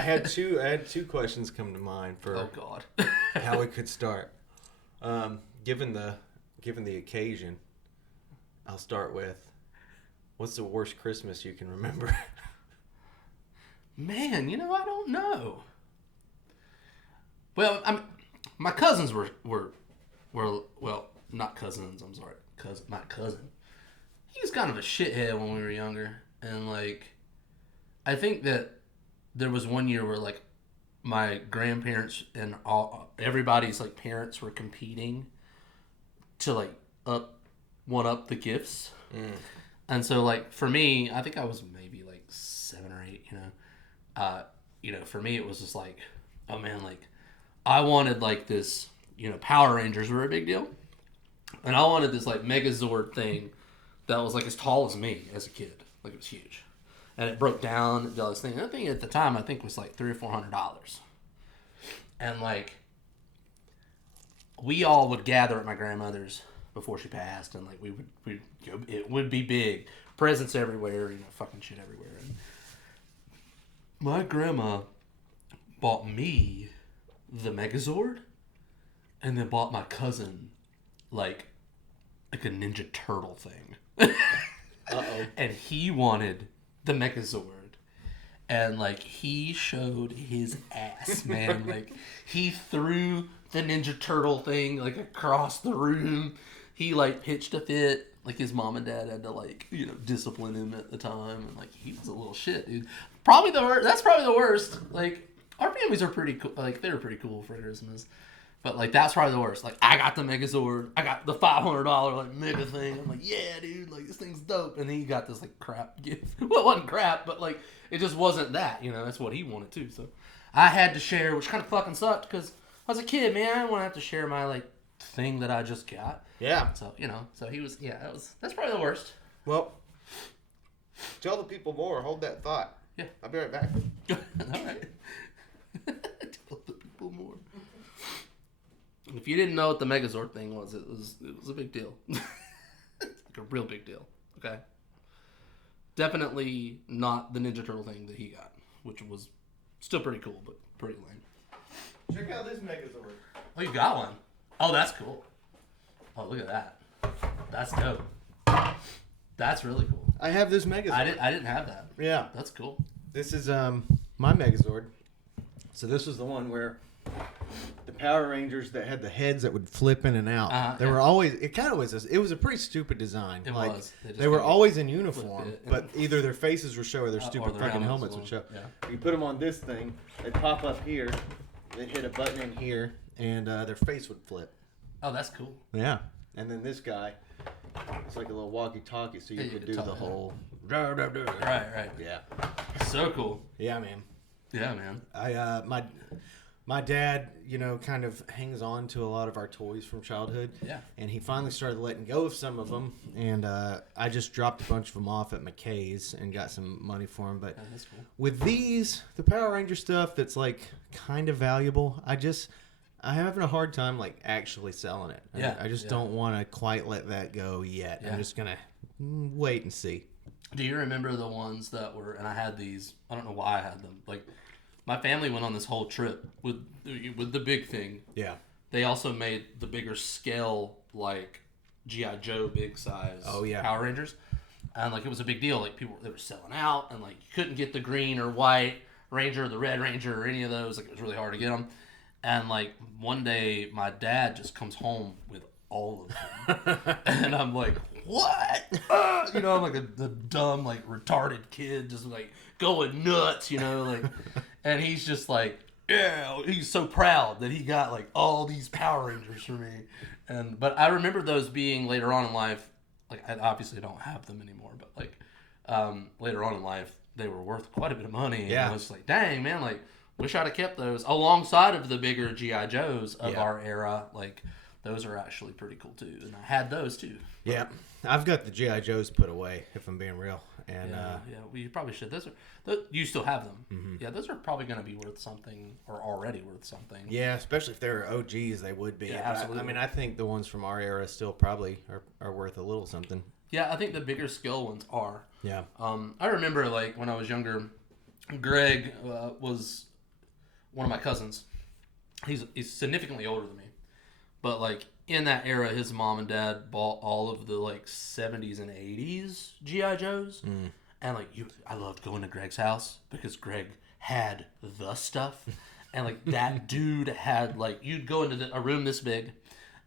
I had two questions come to mind for Oh God. how we could start. Given the occasion, I'll start with, what's the worst Christmas you can remember? Man, I don't know. Well, my cousins were well, not cousins. I'm sorry, my cousin. He was kind of a shithead when we were younger, and I think that there was one year where my grandparents and everybody's parents were competing to one up the gifts, and so for me, I think I was maybe 7 or 8. For me it was just oh man, I wanted this. Power Rangers were a big deal, and I wanted this Megazord thing that was as tall as me as a kid. It was huge, and it broke down and did all this thing. And the thing at the time I think was $300 or $400, and we all would gather at my grandmother's before she passed, and we'd go. It would be big, presents everywhere, fucking shit everywhere. And my grandma bought me the Megazord, and then bought my cousin a Ninja Turtle thing. Uh-oh. And he wanted the Megazord. And he showed his ass, man. He threw the Ninja Turtle thing across the room. He pitched a fit. His mom and dad had to discipline him at the time, and he was a little shit, dude. Probably the worst. That's probably the worst. Our families are pretty cool. They were pretty cool for Christmas, but that's probably the worst. I got the Megazord. I got the $500 mega thing. I'm yeah, dude. This thing's dope. And then he got this crap gift. Well, it wasn't crap, but it just wasn't that. That's what he wanted too. So I had to share, which kind of fucking sucked because I was a kid, man. I didn't want to have to share my thing that I just got. Yeah. So so he was. Yeah, that's probably the worst. Well, tell the people more. Hold that thought. Yeah. I'll be right back. All right. Tell the people more. If you didn't know what the Megazord thing was, it was a big deal. A real big deal. Okay. Definitely not the Ninja Turtle thing that he got, which was still pretty cool, but pretty lame. Check out this Megazord. Oh, you got one? Oh, that's cool. Oh, look at that. That's dope. That's really cool. I have this Megazord. I didn't have that. Yeah. That's cool. This is my Megazord. So this was the one where the Power Rangers that had the heads that would flip in and out. They were always. It kind of was. It was a pretty stupid design. It was. They were always in uniform, but either their faces would show or their stupid fucking helmets would show. Yeah. You put them on this thing, they'd pop up here, they'd hit a button in here, and their face would flip. Oh, that's cool. Yeah. And then this guy, it's like a little walkie-talkie, so you could do the whole. Right. Yeah. So cool. Yeah, man. Yeah, man. My dad, kind of hangs on to a lot of our toys from childhood. Yeah. And he finally started letting go of some of them, and I just dropped a bunch of them off at McKay's and got some money for them. But that's cool. With these, the Power Ranger stuff that's kind of valuable, I'm having a hard time actually selling it. Yeah. I just don't want to quite let that go yet. Yeah. I'm just gonna wait and see. Do you remember the ones that were? And I had these. I don't know why I had them. My family went on this whole trip with the big thing. Yeah. They also made the bigger scale G.I. Joe big size. Oh yeah. Power Rangers, and it was a big deal. People they were selling out, and you couldn't get the green or white Ranger or the Red Ranger or any of those. It was really hard to get them. And one day my dad just comes home with all of them, and I'm what? I'm the dumb retarded kid just going nuts, and he's just yeah, he's so proud that he got all these Power Rangers for me. But I remember those being later on in life, I obviously don't have them anymore, but later on in life they were worth quite a bit of money. Yeah. And I was dang man, wish I'd have kept those alongside of the bigger G.I. Joes of our era. Those are actually pretty cool too, and I had those too. Yeah, I've got the G.I. Joes put away, if I'm being real. And well, you probably should. You still have them. Mm-hmm. Yeah, those are probably going to be worth something, or already worth something. Yeah, especially if they're OGs, they would be. Yeah, absolutely. I think the ones from our era still probably are worth a little something. Yeah, I think the bigger scale ones are. Yeah. I remember when I was younger, Greg was one of my cousins. He's significantly older than me, but like in that era, his mom and dad bought all of the like 70s and 80s GI Joes, and like I loved going to Greg's house because Greg had the stuff, and like that dude had like you'd go into a room this big,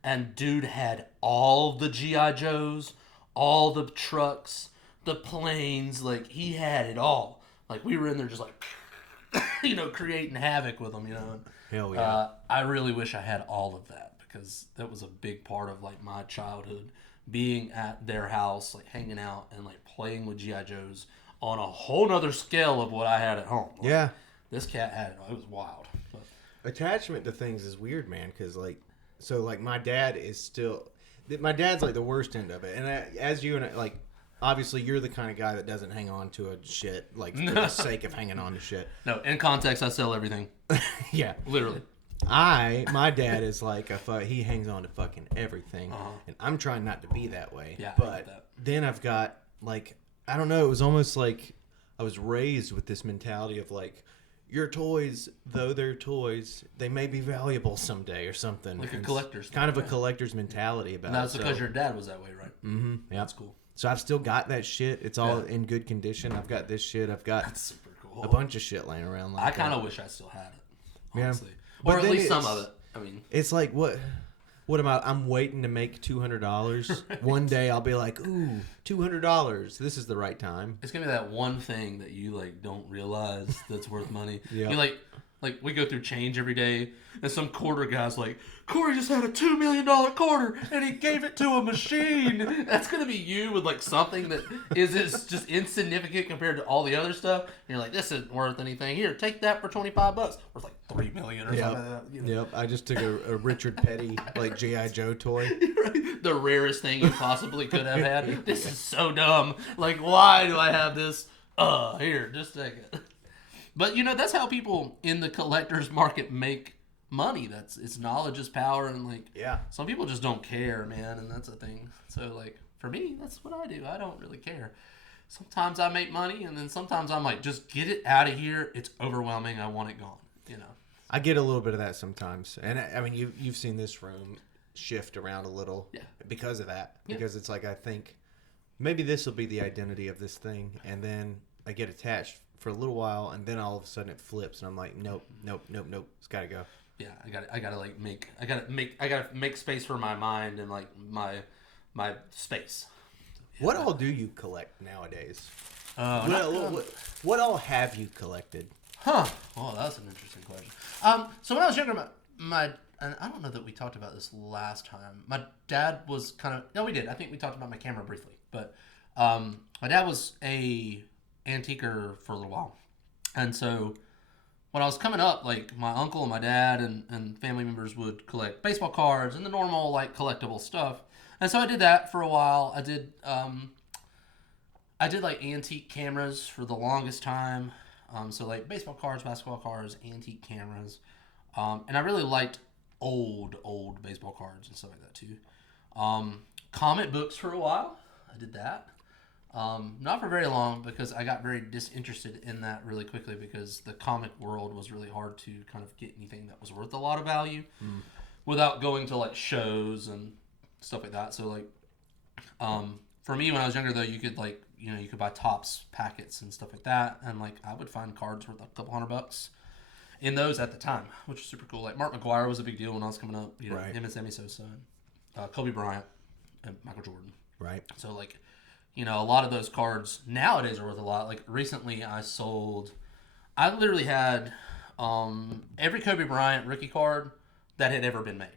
and dude had all the GI Joes, all the trucks, the planes, like he had it all. Like we were in there just like. Creating havoc with them, Hell yeah. I really wish I had all of that because that was a big part of like my childhood, being at their house, like hanging out and like playing with GI Joes on a whole nother scale of what I had at home. Like, yeah. This cat had it. It was wild. But. Attachment to things is weird, man. Because my dad is still. My dad's like the worst end of it, and as you and I, like. Obviously, you're the kind of guy that doesn't hang on to a shit, like, for the sake of hanging on to shit. No, in context, I sell everything. Yeah. Literally. My dad is like, he hangs on to fucking everything. And I'm trying not to be that way. Yeah, but then I've got, like, I don't know, it was almost like I was raised with this mentality of, like, your toys, though they're toys, they may be valuable someday or something. Like a collector's. Kind of a collector's mentality about it. And that's because your dad was that way, right? Mm-hmm. Yeah. That's cool. So I've still got that shit. It's all in good condition. I've got this shit. I've got That's super cool. a bunch of shit laying around. Like I kind of wish I still had it, honestly. Yeah. Or at least some of it. I mean, it's like what am I? I'm waiting to make $200. One day I'll be like, ooh, $200. This is the right time. It's gonna be that one thing that you like don't realize that's worth money. Yeah. You like we go through change every day, and some quarter guy's like, Corey just had a $2 million quarter, and he gave it to a machine. That's gonna be you with like something that is just insignificant compared to all the other stuff. And you're like, this isn't worth anything. Here, take that for $25. Worth like $3 million or something. Like that, Yep. I just took a Richard Petty like GI Joe toy. The rarest thing you possibly could have had. This is so dumb. Like, why do I have this? Here, just take it. But that's how people in the collector's market make money. It's knowledge is power, and like some people just don't care, man, and that's a thing. So like for me, that's what I do. I don't really care. Sometimes I make money, and then sometimes I'm like, just get it out of here. It's overwhelming. I want it gone. I get a little bit of that sometimes, and I mean you've seen this room shift around a little because of that. Because it's like I think maybe this will be the identity of this thing, and then I get attached for a little while, and then all of a sudden it flips, and I'm like, nope, it's gotta go. Yeah, I gotta make space for my mind and like my space. Yeah. What all do you collect nowadays? What all have you collected? Huh? Oh, that's an interesting question. So when I was younger, and I don't know that we talked about this last time. My dad was no, we did. I think we talked about my camera briefly, but my dad was a antiquer for a little while, and so when I was coming up, like my uncle and my dad and family members would collect baseball cards and the normal like collectible stuff, and so I did that for a while. I did like antique cameras for the longest time, so like baseball cards, basketball cards, antique cameras, and I really liked old baseball cards and stuff like that too. Comic books for a while, I did that. Not for very long because I got very disinterested in that really quickly because the comic world was really hard to kind of get anything that was worth a lot of value without going to like shows and stuff like that. So like, for me when I was younger though, you could like, you could buy Topps packets and stuff like that. And like, I would find cards worth a couple $100 in those at the time, which was super cool. Like Mark McGwire was a big deal when I was coming up, him and Sammy Sosa, Kobe Bryant and Michael Jordan. Right. So like, a lot of those cards nowadays are worth a lot. Like recently I literally had every Kobe Bryant rookie card that had ever been made.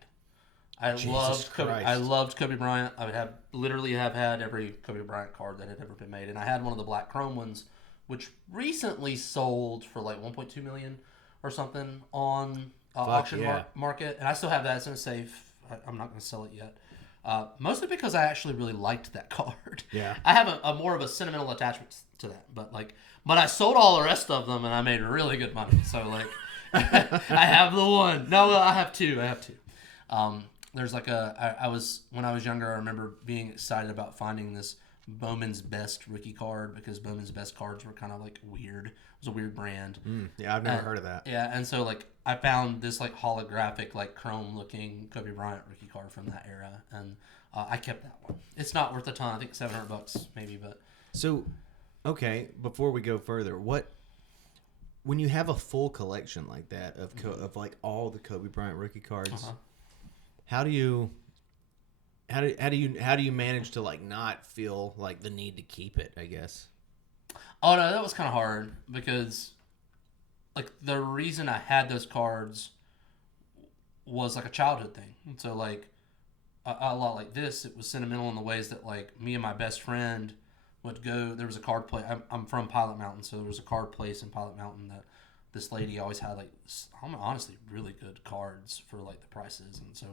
I loved Kobe Bryant. I would have had every Kobe Bryant card that had ever been made. And I had one of the black chrome ones, which recently sold for like $1.2 million or something on auction market. And I still have that. It's in a safe. I'm not going to sell it yet. Mostly because I actually really liked that card. Yeah. I have a more of a sentimental attachment to that. But I sold all the rest of them and I made really good money. So like, I have the one. No, I have two. There's like when I was younger, I remember being excited about finding this Bowman's Best rookie card because Bowman's Best cards were kind of like weird. It was a weird brand. Yeah, I've never heard of that. Yeah, and so like I found this like holographic, like chrome looking Kobe Bryant rookie card from that era, and I kept that one. It's not worth a ton. I think $700 maybe, but so okay. Before we go further, when you have a full collection like that of like all the Kobe Bryant rookie cards, how do you manage to like not feel like the need to keep it, I guess? Oh no, that was kind of hard because like the reason I had those cards was like a childhood thing. And so like a lot like this, it was sentimental in the ways that like me and my best friend would go. There was a card place. I'm from Pilot Mountain, so there was a card place in Pilot Mountain that this lady always had like honestly really good cards for like the prices. And so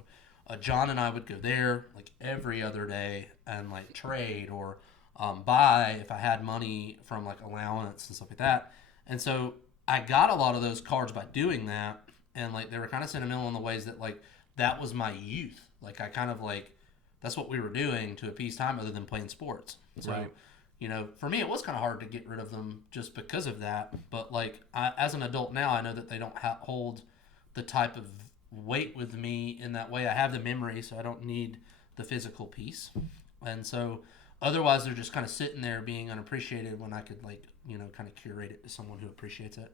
John and I would go there like every other day and like trade or buy if I had money from like allowance and stuff like that. And so I got a lot of those cards by doing that, and like they were kind of sentimental in the ways that like that was my youth. Like I kind of like that's what we were doing to appease time other than playing sports. So Right. you know, for me it was kind of hard to get rid of them just because of that. But like as an adult now, I know that they don't hold the type of weight with me in that way. I have the memory, so I don't need the physical piece. And so otherwise they're just kind of sitting there being unappreciated when I could like, you know, kind of curate it to someone who appreciates it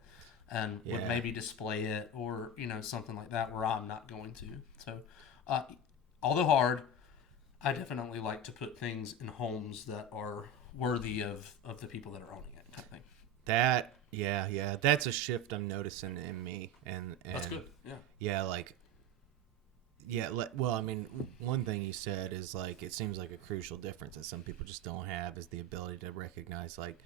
and would maybe display it or, you know, something like that where I'm not going to. So although hard, I definitely like to put things in homes that are worthy of the people that are owning it, kind of thing. That that's a shift I'm noticing in me, and That's good. Well, I mean, one thing you said is like it seems like a crucial difference that some people just don't have is the ability to recognize like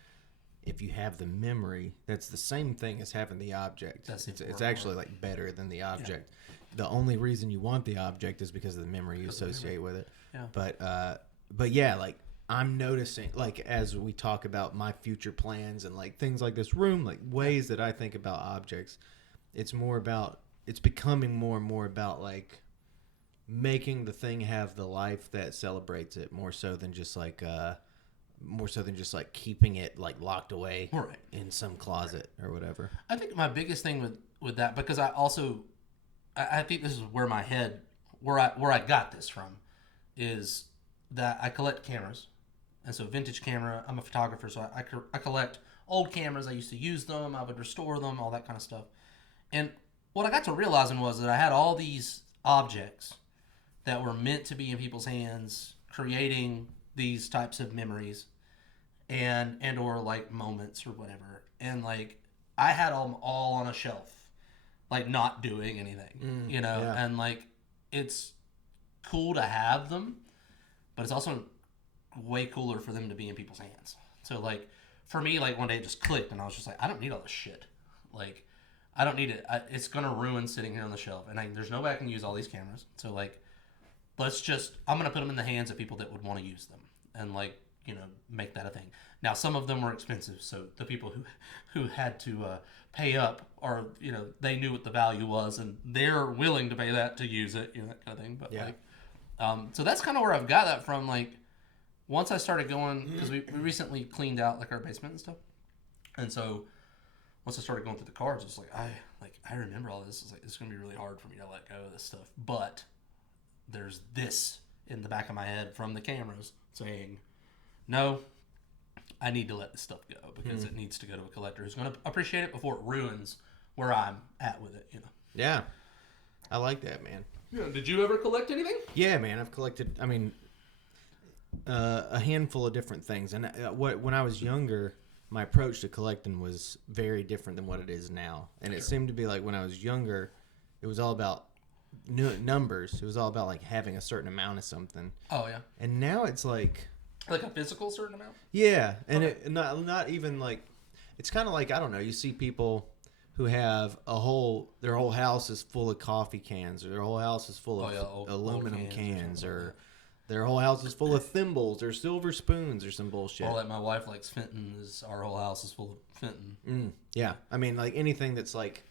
if you have the memory, that's the same thing as having the object. It's actually like better than the object. Yeah. The only reason you want the object is because of the memory you associate with it. Yeah. But yeah, like I'm noticing, like as we talk about my future plans and like things like this room, like ways that I think about objects, it's becoming more and more about like making the thing have the life that celebrates it more so than just like keeping it like locked away in some closet or whatever. I think my biggest thing with that, because I think this is where I got this from, is that I collect cameras. And so vintage camera, I'm a photographer, so I collect old cameras. I used to use them. I would restore them, all that kind of stuff. And what I got to realizing was that I had all these objects that were meant to be in people's hands, creating these types of memories and or like moments or whatever. And like I had them all on a shelf, like not doing anything, you know? Yeah. And like it's cool to have them, but it's also way cooler for them to be in people's hands. So like for me, like one day it just clicked and I was just like, I don't need all this shit. Like I don't need it. It's gonna ruin sitting here on the shelf, and there's no way I can use all these cameras. So like I'm gonna put them in the hands of people that would want to use them and like, you know, make that a thing. Now some of them were expensive, so the people who had to pay up, or you know, they knew what the value was and they're willing to pay that to use it, you know, that kind of thing. But yeah. Like so that's kind of where I've got that from. Like once I started going, because we recently cleaned out like our basement and stuff, and so once I started going through the cards, it's like I remember all this. It's like it's gonna be really hard for me to let go of this stuff. But there's this in the back of my head from the cameras saying, no, I need to let this stuff go because it needs to go to a collector who's gonna appreciate it before it ruins where I'm at with it. You know. Yeah, I like that, man. Yeah. Did you ever collect anything? Yeah, man. I've collected. I mean, a handful of different things, and when I was younger, my approach to collecting was very different than what it is now. And it seemed to be like when I was younger, it was all about numbers. It was all about like having a certain amount of something. Oh yeah. And now it's like a physical certain amount. Yeah, and okay. Not even like it's kind of like I don't know. You see people who have their whole house is full of coffee cans, or their whole house is full of aluminum cans, or their whole house is full of thimbles or silver spoons or some bullshit. Or like my wife likes Fenton. Our whole house is full of Fenton. Yeah, I mean like anything that's like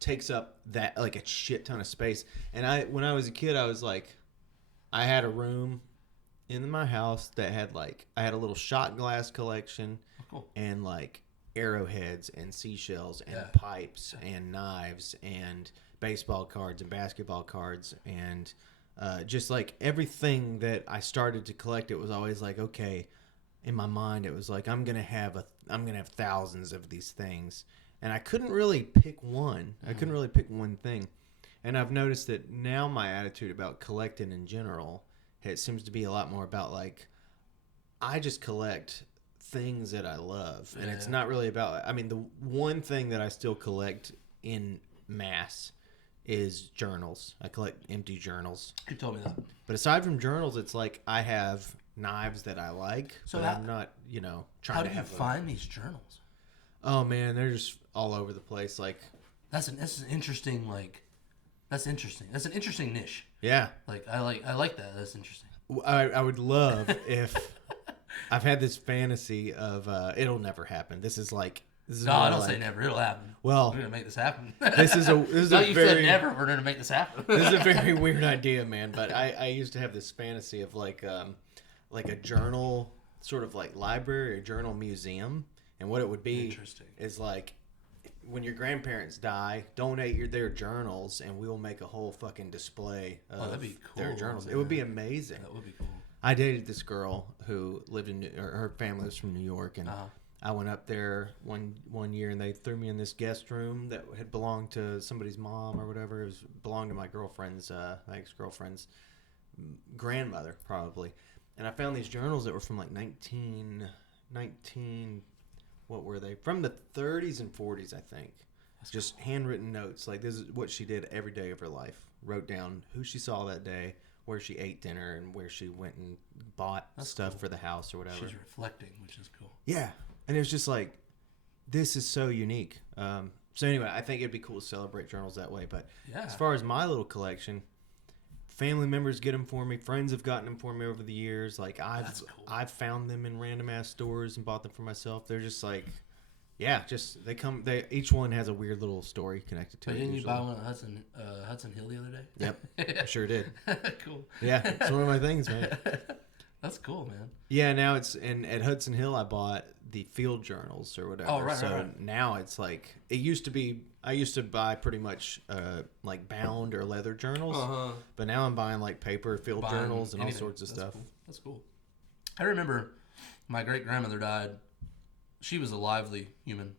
takes up that like a shit ton of space. And when I was a kid, I was like, I had a room in my house that had like I had a little shot glass collection and like arrowheads and seashells and pipes and knives and baseball cards and basketball cards and just like everything that I started to collect. It was always like, okay, in my mind it was like I'm gonna have thousands of these things, and I couldn't really pick one. I couldn't really pick one thing. And I've noticed that now my attitude about collecting in general, it seems to be a lot more about like, I just collect things that I love. And it's not really about, I mean, the one thing that I still collect in mass is journals. I collect empty journals. You told me that. But aside from journals, it's like I have knives that I like, so I'm not, trying to have. How do you find these journals? Oh man, they're just all over the place. Like that's an interesting That's interesting. That's an interesting niche. Yeah. Like I like that. That's interesting. I would love if I've had this fantasy of it'll never happen. This is no, I don't say never. It'll happen. Well, we're gonna make this happen. This is a you said never. We're gonna make this happen. This is a very weird idea, man. But I used to have this fantasy of like a journal, sort of like library or journal museum, and what it would be is like, when your grandparents die, donate their journals, and we'll make a whole fucking display of that'd be cool, their journals. Man. It would be amazing. That would be cool. I dated this girl who lived her family was from New York, and I went up there one year, and they threw me in this guest room that had belonged to somebody's mom or whatever. It belonged to my girlfriend's, my ex-girlfriend's grandmother, probably. And I found these journals that were from like 19, what were they? From the 30s and 40s, I think. That's just cool. Handwritten notes. Like, this is what she did every day of her life. Wrote down who she saw that day, where she ate dinner, and where she went and bought stuff for the house or whatever. She's reflecting, which is cool. Yeah. And it was just like, this is so unique. So anyway, I think it'd be cool to celebrate journals that way. But as far as my little collection, family members get them for me. Friends have gotten them for me over the years. Like I've found them in random ass stores and bought them for myself. They're just like, they each one has a weird little story connected to it. Didn't you buy one at Hudson Hill the other day? Yep, I sure did. Cool. Yeah, it's one of my things, man. That's cool, man. Yeah, now it's at Hudson Hill. I bought the field journals or whatever. Oh, right. So right. now it's like, it used to be. I used to buy pretty much like bound or leather journals, but now I'm buying like paper field journals and all sorts of stuff. Cool. That's cool. I remember my great grandmother died. She was a lively human.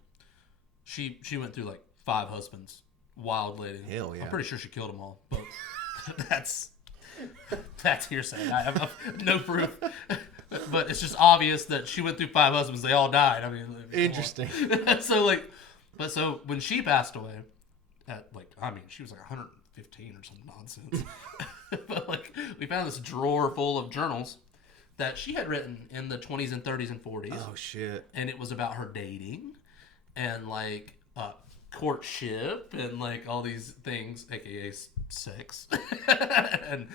She went through like 5 husbands. Wild lady. Hell yeah. I'm pretty sure she killed them all, but that's hearsay. I have no proof. But it's just obvious that she went through 5 husbands. They all died. I mean, interesting. So when she passed away, she was like 115 or some nonsense. But like, we found this drawer full of journals that she had written in the 20s and 30s and 40s. Oh shit! And it was about her dating, and like courtship, and like all these things, aka sex. And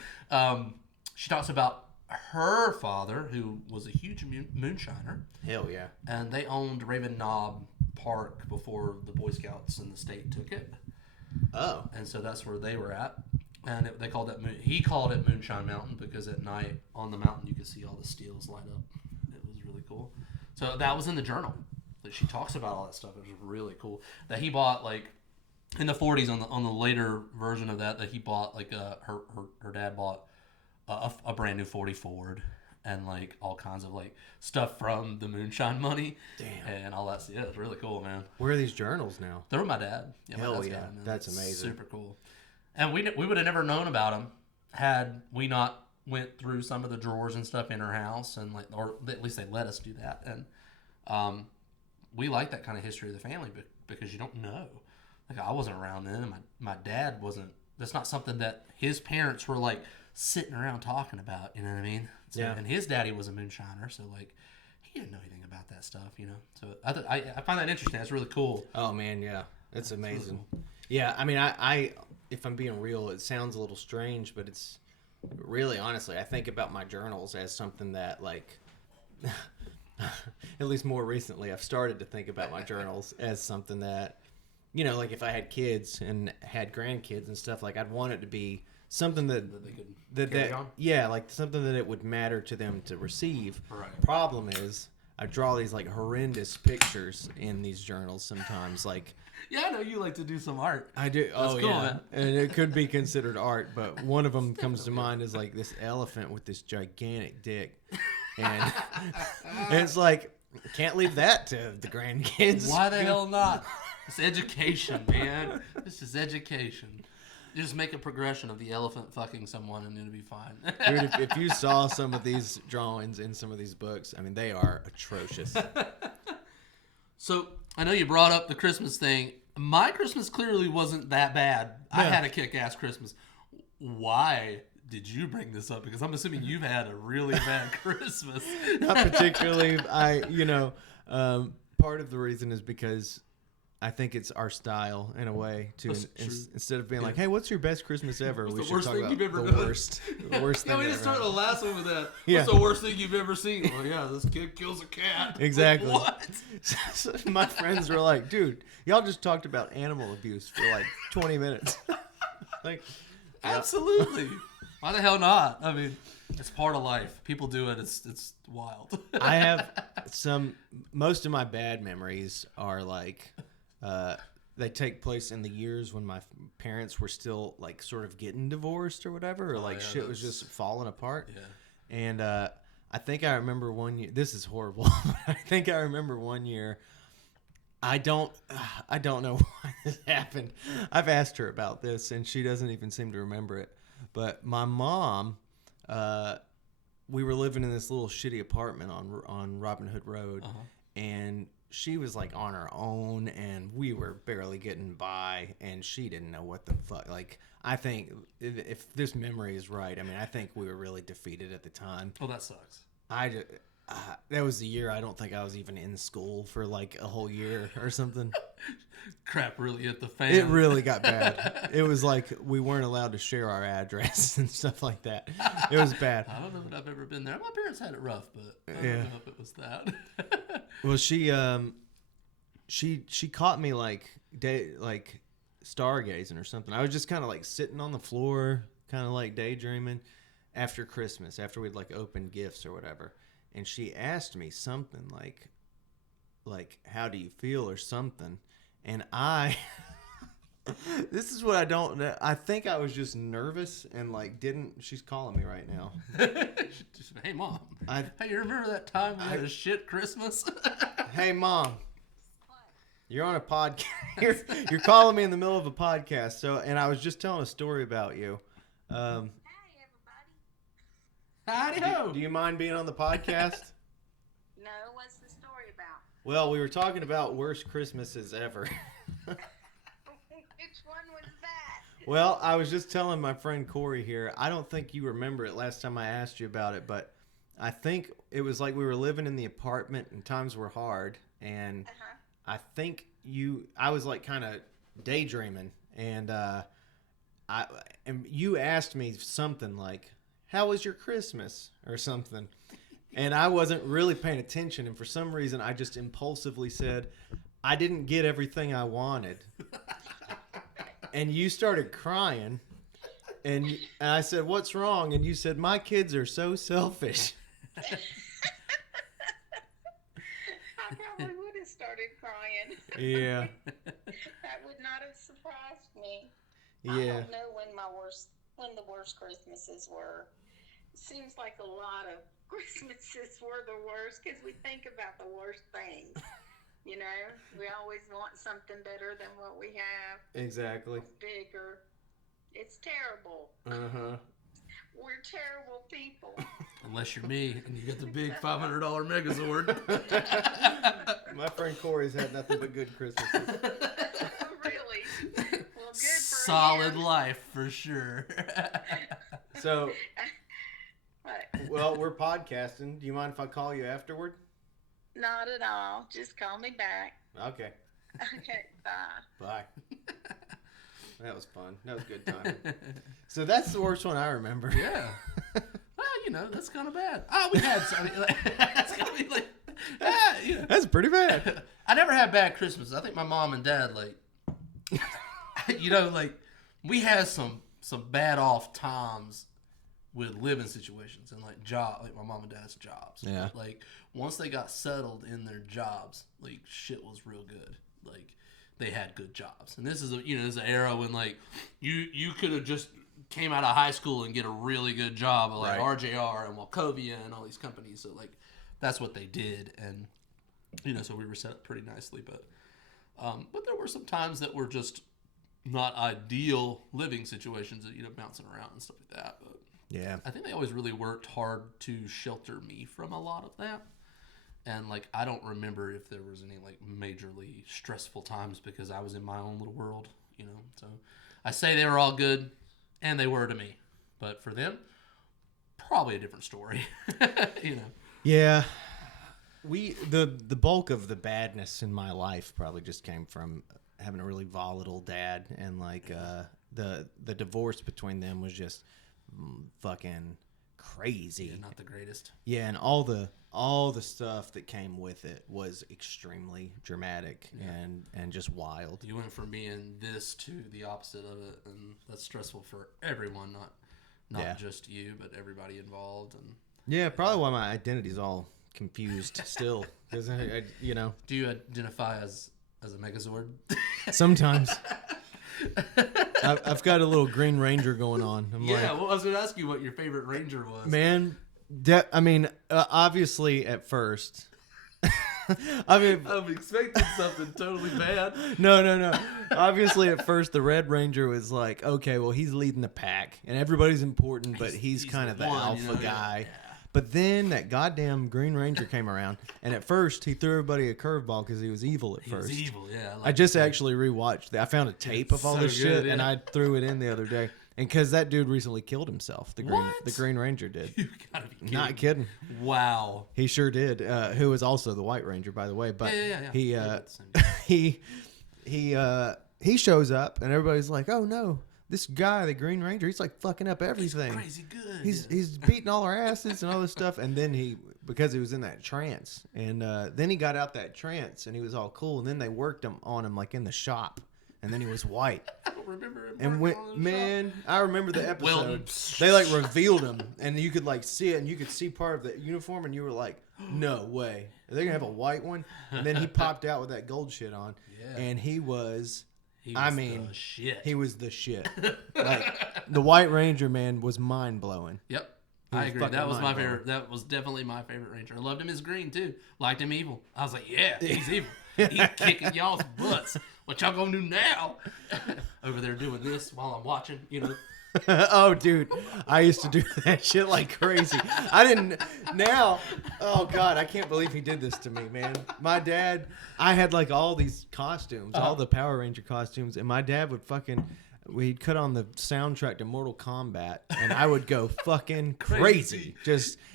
she talks about her father, who was a huge moonshiner. Hell yeah! And they owned Raven Knob Park before the Boy Scouts in the state took it. Oh. And so that's where they were at. And they called that he called it Moonshine Mountain because at night on the mountain you could see all the steels light up. It was really cool. So that was in the journal that she talks about all that stuff. It was really cool. That he bought like in the 40s on the later version of that he bought like her dad bought a brand new 40 Ford. And like all kinds of like stuff from the moonshine money. Damn. And all that. Yeah, it's really cool, man. Where are these journals now? They're with my dad. Yeah, hell yeah. That's amazing. Super cool. And we would have never known about them had we not went through some of the drawers and stuff in her house, and like, or at least they let us do that. And we like that kind of history of the family because you don't know. Like, I wasn't around then, and my dad wasn't. That's not something that his parents were like sitting around talking about. You know what I mean? So, yeah. And his daddy was a moonshiner, so like he didn't know anything about that stuff, you know. So I find that interesting. That's really cool. Oh man, yeah, it's amazing. Really cool. Yeah, I mean, I if I'm being real, it sounds a little strange, but it's really, honestly, I think about my journals as something that like, at least more recently, I've started to think about my journals as something that, you know, like if I had kids and had grandkids and stuff, like I'd want it to be something that they could that on? yeah, like something that it would matter to them to receive. Right. Problem is, I draw these like horrendous pictures in these journals sometimes, like. Yeah, I know you like to do some art. I do. That's cool, yeah, man. And it could be considered art, but one of them comes to mind is like this elephant with this gigantic dick, and it's like can't leave that to the grandkids. Why the hell not? It's education, man. This is education. You just make a progression of the elephant fucking someone, and it'll be fine. Dude, if you saw some of these drawings in some of these books, I mean, they are atrocious. So, I know you brought up the Christmas thing. My Christmas clearly wasn't that bad. I had a kick-ass Christmas. Why did you bring this up? Because I'm assuming you've had a really bad Christmas. Not particularly. Part of the reason is because I think it's our style in a way to instead of being like, "Hey, what's your best Christmas ever?" What's we the should worst talk thing about you've ever the done? worst thing. Yeah, we that just ever started the happened. last one with that. Yeah. What's the worst thing you've ever seen? Well, yeah, this kid kills a cat. Exactly. What? So my friends were like, "Dude, y'all just talked about animal abuse for like 20 minutes." Like, absolutely. Why the hell not? I mean, it's part of life. People do it. It's wild. I have most of my bad memories are like, they take place in the years when my parents were still like sort of getting divorced or whatever, or like shit was just falling apart. Yeah. And I think I remember one year. This is horrible. I think I remember one year. I don't know why this happened. I've asked her about this, and she doesn't even seem to remember it. But my mom, we were living in this little shitty apartment on Robin Hood Road, and she was like on her own, and we were barely getting by, and she didn't know what the fuck. Like, I think if this memory is right, I mean, I think we were really defeated at the time. Oh, that sucks. That was the year I don't think I was even in school for like a whole year or something. Crap really hit the fan. It really got bad. It was like we weren't allowed to share our address and stuff like that. It was bad. I don't know that I've ever been there. My parents had it rough, but I don't know if it was that. Well, she caught me like stargazing or something. I was just kind of like sitting on the floor, kind of like daydreaming after Christmas, after we'd like opened gifts or whatever. And she asked me something like how do you feel or something. And this is what I don't know. I think I was just nervous and like she's calling me right now. Just, hey, Mom. Hey, you remember that time we had a shit Christmas? Hey, Mom. You're on a podcast. You're calling me in the middle of a podcast. And I was just telling a story about you. Howdy ho. Do you mind being on the podcast? No, what's the story about? Well, we were talking about worst Christmases ever. Which one was that? Well, I was just telling my friend Corey here. I don't think you remember it last time I asked you about it, but I think it was like we were living in the apartment and times were hard. And I think I was like kind of daydreaming. And you asked me something like, how was your Christmas or something? And I wasn't really paying attention. And for some reason, I just impulsively said, I didn't get everything I wanted. And you started crying. And I said, what's wrong? And you said, my kids are so selfish. I probably would have started crying. Yeah. That would not have surprised me. Yeah. I don't know when the worst Christmases were. It seems like a lot of Christmases were the worst because we think about the worst things. You know, we always want something better than what we have. Exactly. Bigger. It's terrible. Uh-huh. We're terrible people. Unless you're me and you get the big $500 Megazord. My friend Corey's had nothing but good Christmases. Really? Well, good for Solid him. life for sure. So, What? well, we're podcasting. Do you mind if I call you afterward? Not at all. Just call me back. Okay. Okay, bye. Bye. That was fun. That was a good time. So that's the worst one I remember. Yeah. Well, that's kind of bad. We had some. That's gonna be like, That's pretty bad. I never had bad Christmas. I think my mom and dad, we had some some bad off times with living situations and like my mom and dad's jobs. Yeah. Like once they got settled in their jobs, like shit was real good. Like they had good jobs. And this is this is an era when like you could have just came out of high school and get a really good job at like RJR and Wachovia and all these companies. So like that's what they did, and so we were set up pretty nicely. But there were some times that were just not ideal living situations that bouncing around and stuff like that. But yeah, I think they always really worked hard to shelter me from a lot of that. And like I don't remember if there was any like majorly stressful times because I was in my own little world, So I say they were all good. And they were to me. But for them, probably a different story. Yeah. The bulk of the badness in my life probably just came from having a really volatile dad, and like the divorce between them was just fucking crazy. Yeah, not the greatest. Yeah, and all the stuff that came with it was extremely dramatic and just wild. You went from being this to the opposite of it, and that's stressful for everyone, not just you, but everybody involved. And yeah, probably why my identity's all confused still, because I. Do you identify as a Megazord? Sometimes. I've got a little Green Ranger going on. I was going to ask you what your favorite Ranger was. Man, obviously at first. I'm expecting something totally bad. No. Obviously at first the Red Ranger was like, okay, well he's leading the pack and everybody's important, but he's kind of the alpha guy. Yeah. But then that goddamn Green Ranger came around, and at first he threw everybody a curveball because he was evil at first. He was evil, yeah. I just actually rewatched that. I found a tape of all this shit, and I threw it in the other day. And because that dude recently killed himself, the Green Ranger did. You gotta be kidding. Not kidding. Wow. He sure did. Who was also the White Ranger, by the way. But he shows up, and everybody's like, "Oh no, this guy, the Green Ranger, he's like fucking up everything. He's crazy good. He's beating all our asses and all this stuff." And then because he was in that trance, and then he got out that trance, and he was all cool. And then they worked on him like in the shop. And then he was white. I don't remember him. And I remember the episode. They like revealed him, and you could like see it, and you could see part of the uniform, and you were like, "No way, are they gonna have a white one?" And then he popped out with that gold shit on, and he was the shit. He was the shit. Like the White Ranger, man, was mind blowing. Yep. I agree. That was my favorite. That was definitely my favorite Ranger. I loved him as green too. Liked him evil. I was like, yeah, he's evil. He's kicking y'all's butts. What y'all gonna do now? Over there doing this while I'm watching, Oh, dude, I used to do that shit like crazy. Now, oh God, I can't believe he did this to me, man. My dad, I had like all these costumes, all the Power Ranger costumes, and my dad would we'd cut on the soundtrack to Mortal Kombat, and I would go fucking crazy.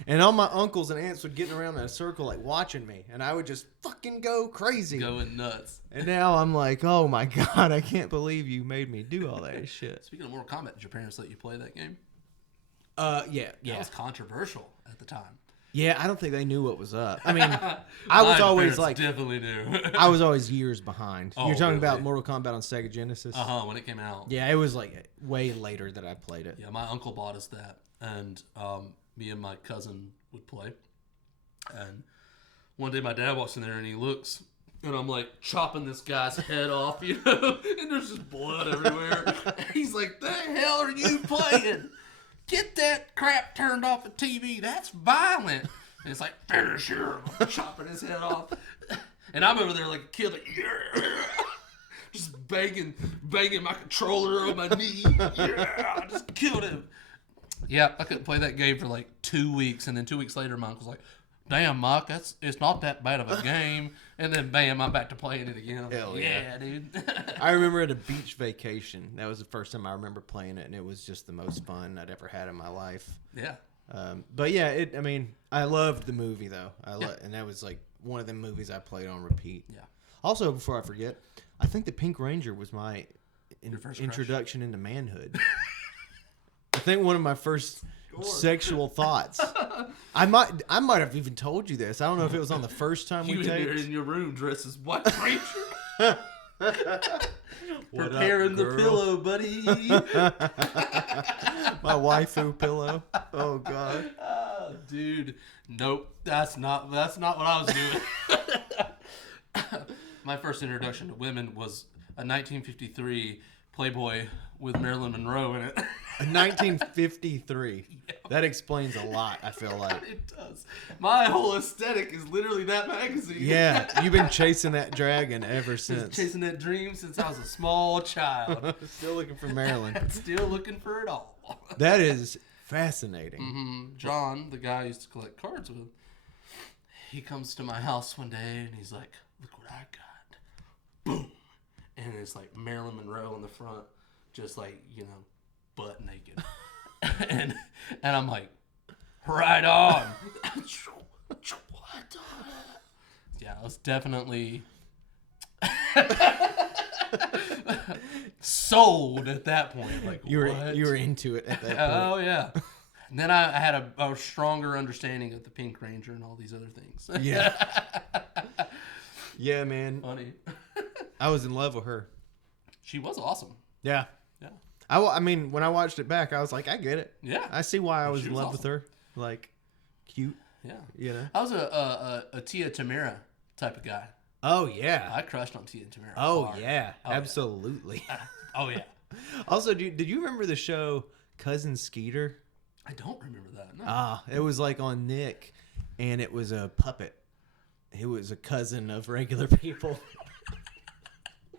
And all my uncles and aunts would get around in a circle like watching me, and I would just fucking go crazy. Going nuts. And now I'm like, oh my God, I can't believe you made me do all that shit. Speaking of Mortal Kombat, did your parents let you play that game? Yeah. That was controversial at the time. Yeah, I don't think they knew what was up. I mean, I was always like, definitely knew. I was always years behind. Oh, You're talking about Mortal Kombat on Sega Genesis? When it came out. Yeah, it was like way later that I played it. Yeah, my uncle bought us that, and me and my cousin would play. And one day my dad walks in there and he looks, and I'm like chopping this guy's head off, and there's just blood everywhere. He's like, "The hell are you playing? Get that crap turned off the TV. That's violent." And it's like, "Finish him." I'm chopping his head off. And I'm over there like a kid, like, yeah. Just banging my controller on my knee. Yeah, I just killed him. Yeah, I couldn't play that game for like 2 weeks. And then 2 weeks later, my uncle's like, "Damn, Mike, it's not that bad of a game." And then, bam, I'm back to playing it again. Hell yeah, dude. I remember at a beach vacation. That was the first time I remember playing it, and it was just the most fun I'd ever had in my life. Yeah. But yeah, I loved the movie though. And that was like one of the movies I played on repeat. Yeah. Also, before I forget, I think the Pink Ranger was my introduction into manhood. I think one of my first sexual thoughts. I might have even told you this. I don't know if it was on the first time we taped. You in your room dressed as White Ranger. Preparing the pillow, buddy. My waifu pillow. Oh God. Dude, nope. That's not what I was doing. My first introduction to women was a 1953 Playboy with Marilyn Monroe in it. 1953. Yep. That explains a lot, I feel like. It does. My whole aesthetic is literally that magazine. Yeah, you've been chasing that dragon ever since. Chasing that dream since I was a small child. Still looking for Marilyn. Still looking for it all. That is fascinating. Mm-hmm. John, the guy I used to collect cards with, he comes to my house one day and he's like, look what I got. Boom. And it's like Marilyn Monroe in the front, just like, you know, butt naked. and I'm like, right on. What? Yeah, I was definitely sold at that point. Like, you were into it at that point. Oh yeah. And then I had a stronger understanding of the Pink Ranger and all these other things. Yeah. Yeah, man. Funny. I was in love with her. She was awesome. Yeah. Yeah. I mean, when I watched it back, I was like, I get it. Yeah. I see why I was in love awesome. with her. Like, cute. Yeah. You know? I was a Tia Tamera type of guy. Oh, yeah. I crushed on Tia Tamera. Oh, hard. yeah. Oh, absolutely. Yeah. Oh, yeah. Also, did you remember the show Cousin Skeeter? I don't remember that. No. It was like on Nick, and it was a puppet. He was a cousin of regular people.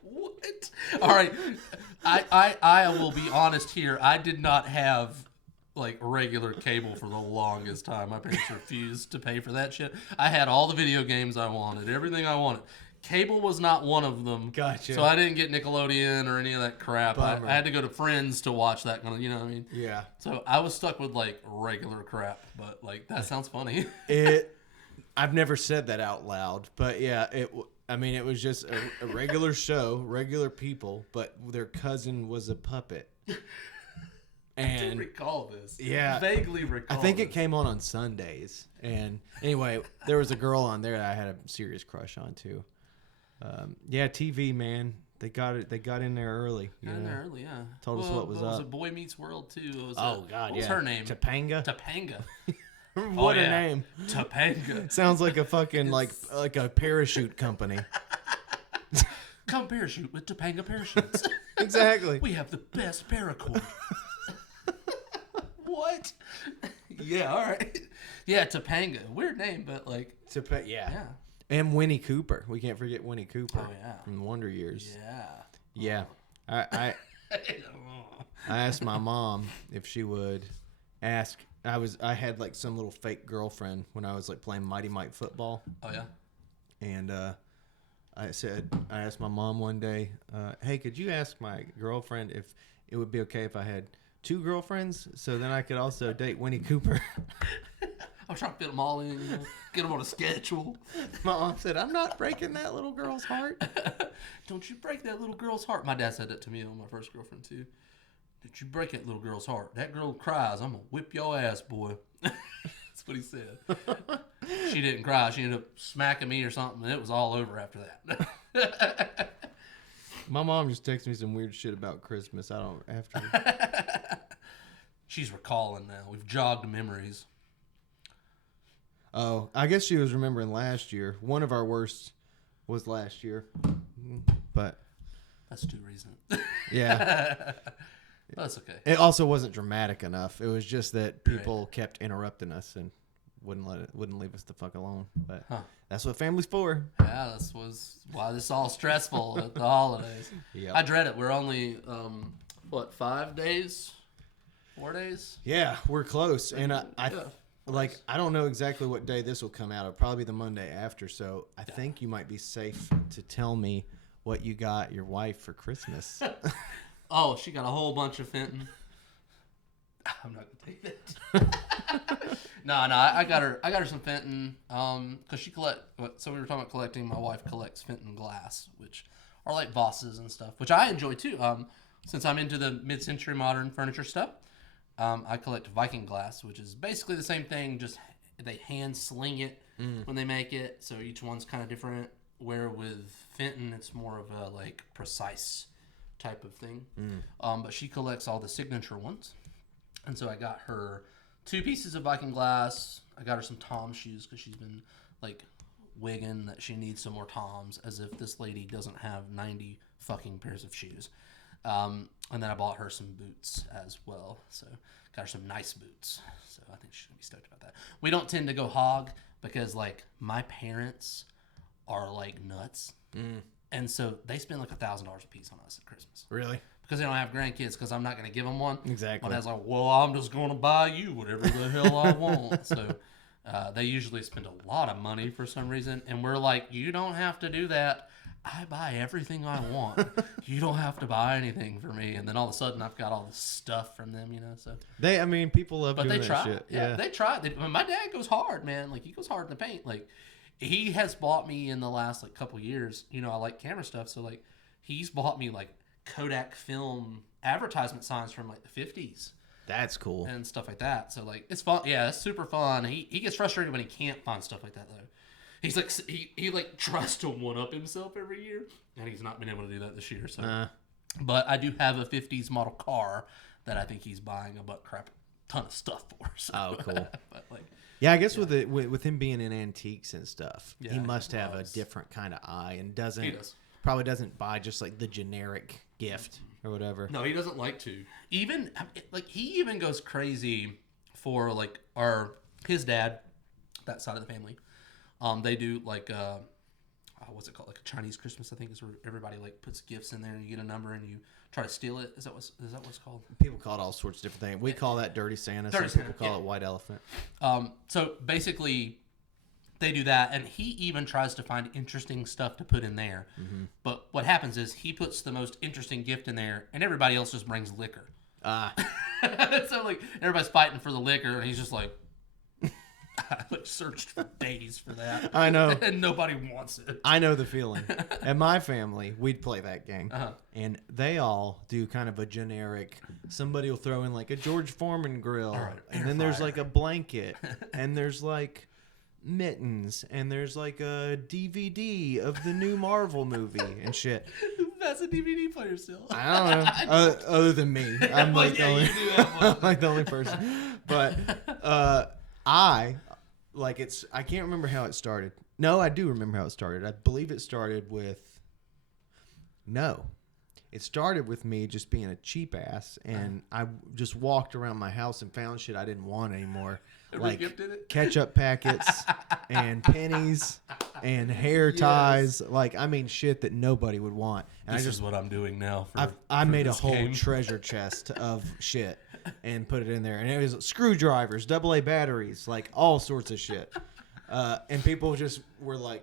What? All right. I will be honest here. I did not have like regular cable for the longest time. My parents refused to pay for that shit. I had all the video games I wanted, everything I wanted. Cable was not one of them. Gotcha. So I didn't get Nickelodeon or any of that crap. I had to go to Friends to watch that kind of, you know what I mean? Yeah. So I was stuck with like regular crap, but like that sounds funny. I've never said that out loud, but yeah, it was just a regular show, regular people, but their cousin was a puppet. And I do recall this. Yeah. Vaguely recall I think this. it came on Sundays. And anyway, there was a girl on there that I had a serious crush on too. Yeah, TV, man. They got in there early. Got in there early, yeah. Told us what was up. It was a Boy Meets World too. It was God, what was her name? Topanga. What a name. Topanga. Sounds like a fucking like a parachute company. Come parachute with Topanga Parachutes. Exactly. We have the best paracord. What? Yeah, all right. Yeah, Topanga. Weird name, but like yeah. And Winnie Cooper. We can't forget Winnie Cooper. Oh yeah. From the Wonder Years. Yeah. Yeah. I asked my mom if she would ask. I had like some little fake girlfriend when I was like playing Mighty Mite football. Oh yeah. And I asked my mom one day, hey, could you ask my girlfriend if it would be okay if I had 2 girlfriends so then I could also date Winnie Cooper? I'm trying to fit them all in, get them on a schedule. My mom said, I'm not breaking that little girl's heart. Don't you break that little girl's heart. My dad said that to me on my first girlfriend too. Did you break that little girl's heart? That girl cries, I'm going to whip your ass, boy. That's what he said. She didn't cry. She ended up smacking me or something, and it was all over after that. My mom just texted me some weird shit about Christmas. I don't after. She's recalling now. We've jogged memories. Oh, I guess she was remembering last year. One of our worst was last year, but that's too recent. Yeah. That's okay. It also wasn't dramatic enough. It was just that people kept interrupting us and wouldn't leave us the fuck alone. But that's what family's for. Yeah, this was why this is all stressful at the holidays. Yep. I dread it. We're only 5 days? 4 days? Yeah, we're close. And I don't know exactly what day this will come out. It'll probably be the Monday after. So I think you might be safe to tell me what you got your wife for Christmas. Oh, she got a whole bunch of Fenton. I'm not gonna take that. No, I got her some Fenton. Cause she so we were talking about collecting. My wife collects Fenton glass, which are like Vosses and stuff, which I enjoy too. Since I'm into the mid-century modern furniture stuff, I collect Viking glass, which is basically the same thing. Just they hand sling it when they make it, so each one's kind of different where with Fenton, it's more of a like precise type of thing. But she collects all the signature ones. And so I got her 2 pieces of Viking glass. I got her some Tom shoes because she's been like wigging that she needs some more Toms, as if this lady doesn't have 90 fucking pairs of shoes. And then I bought her some boots as well. So got her some nice boots. So I think she's going to be stoked about that. We don't tend to go hog because like my parents are like nuts. And so they spend like $1,000 a piece on us at Christmas. Really? Because they don't have grandkids, because I'm not going to give them one. Exactly. My dad's like, well, I'm just going to buy you whatever the hell I want. So they usually spend a lot of money for some reason. And we're like, you don't have to do that. I buy everything I want. You don't have to buy anything for me. And then all of a sudden, I've got all this stuff from them, So people love doing that try. shit. Yeah, they try. My dad goes hard, man. Like, he goes hard in the paint. Like, he has bought me in the last, like, couple years. I like camera stuff. So, like, he's bought me, like, Kodak film advertisement signs from, like, the 50s. That's cool. And stuff like that. So, like, it's fun. Yeah, it's super fun. He gets frustrated when he can't find stuff like that, though. He's like, he like tries to one-up himself every year, and he's not been able to do that this year. So, but I do have a 50s model car that I think he's buying a butt crap ton of stuff for. So. Oh, cool. But like, yeah, I guess with him being in antiques and stuff, yeah, he must have a different kind of eye and probably doesn't buy just like the generic gift or whatever. No, he doesn't like to. Even like he even goes crazy for like his dad, that side of the family. They do like what's it called? Like a Chinese Christmas, I think, is where everybody like puts gifts in there and you get a number and you try to steal it. Is that what's called? People call it all sorts of different things. We call that Dirty Santa. Some people call it White Elephant. So basically, they do that, and he even tries to find interesting stuff to put in there. Mm-hmm. But what happens is he puts the most interesting gift in there, and everybody else just brings liquor. So like everybody's fighting for the liquor, and he's just like. I like searched for days for that. I know. And nobody wants it. I know the feeling. At my family, we'd play that game. And they all do kind of a generic, somebody will throw in like a George Foreman grill. Right, and then there's like a blanket. And there's like mittens. And there's like a DVD of the new Marvel movie and shit. Who has a DVD player still? I don't know. Other than me. I'm like, the only person. But I can't remember how it started. No, I do remember how it started. I believe it started with me just being a cheap ass, and I just walked around my house and found shit I didn't want anymore. Like ketchup packets and pennies and hair ties. Like, I mean, shit that nobody would want. And this is what I'm doing now. I made a whole treasure chest of shit and put it in there. And it was screwdrivers, AA batteries, like all sorts of shit. And people just were like,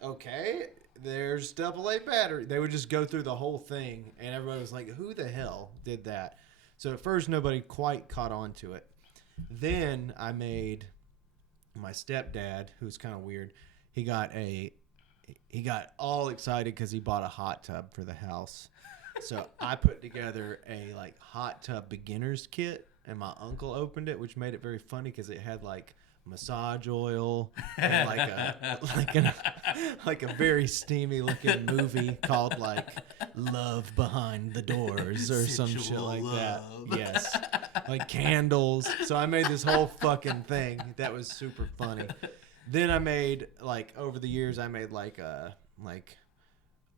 okay, there's AA battery. They would just go through the whole thing. And everybody was like, who the hell did that? So at first, nobody quite caught on to it. Then I made my stepdad, who's kind of weird. He got all excited because he bought a hot tub for the house. So I put together a like hot tub beginner's kit, and my uncle opened it, which made it very funny because it had like massage oil and like a very steamy looking movie called like Love Behind the Doors or some shit like that. Yes. Like candles. So I made this whole fucking thing that was super funny. Then I made like over the years I made like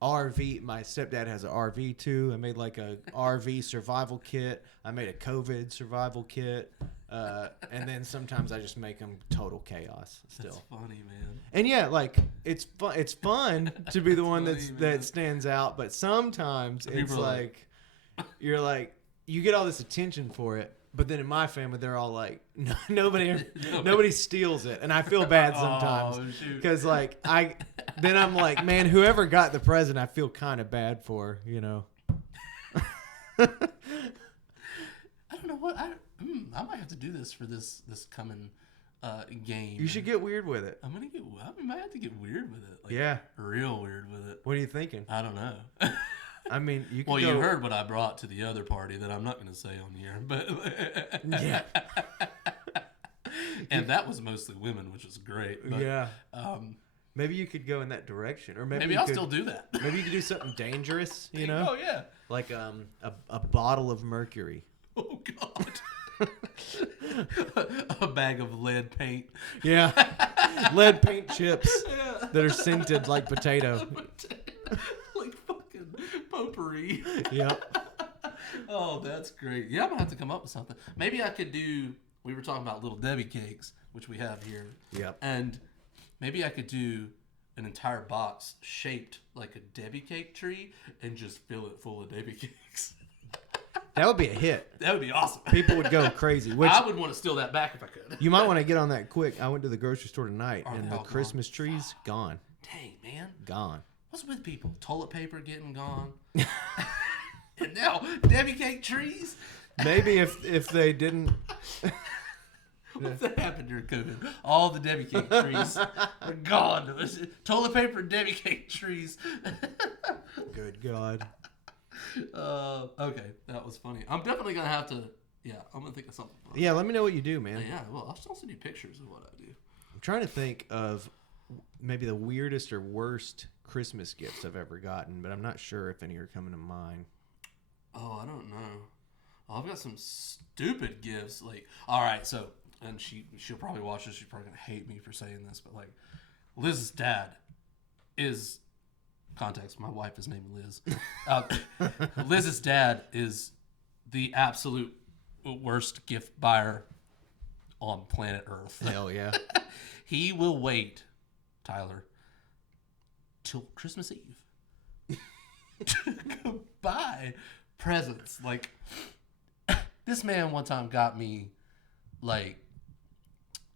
RV. My stepdad has an RV too. I made like a RV survival kit. I made a COVID survival kit. And then sometimes I just make them total chaos still. That's funny, man. And yeah, like it's fun to be the one that stands out, but sometimes it's like you're like you get all this attention for it, but then in my family they're all like nobody steals it, and I feel bad sometimes because like I'm like, man, whoever got the present I feel kind of bad for, I don't know what I might have to do this for this coming game. You should get weird with it. I might have to get weird with it. Like, yeah, real weird with it. What are you thinking? I don't know. I mean, you can you heard what I brought to the other party that I'm not going to say on here, but yeah. And that was mostly women, which was great. But, yeah. Maybe you could go in that direction, or Maybe I'll still do that. Maybe you could do something dangerous, you know? Oh yeah. Like a bottle of mercury. Oh God. A bag of lead paint. Yeah. Lead paint chips that are scented like potato. Like fucking potpourri. Yep. Oh, that's great. Yeah, I'm gonna have to come up with something. Maybe I could do. We were talking about little Debbie cakes, which we have here. Yep. And maybe I could do an entire box shaped like a Debbie cake tree and just fill it full of Debbie cakes. That would be a hit. That would be awesome. People would go crazy. Which I would want to steal that back if I could. you might want to get on that quick. I went to the grocery store tonight, Are and they the all Christmas trees gone. Dang, man. Gone. What's with people? Toilet paper getting gone. And now Debbie cake trees. Maybe if they didn't. What's that happened during COVID? All the Debbie cake trees are gone. Toilet paper and Debbie cake trees. Good God. Okay, that was funny. I'm definitely gonna have to. Yeah, I'm gonna think of something. Yeah, let me know what you do, man. Yeah, well, I'll still send you pictures of what I do. I'm trying to think of maybe the weirdest or worst Christmas gifts I've ever gotten, but I'm not sure if any are coming to mind. Oh, I don't know. Oh, I've got some stupid gifts. Like, all right, so, and she'll probably watch this. She's probably gonna hate me for saying this, but like, Liz's dad is. Context, my wife is named Liz. Liz's dad is the absolute worst gift buyer on planet Earth. Hell yeah. He will wait, Tyler, till Christmas Eve to go buy presents. Like, this man one time got me, like,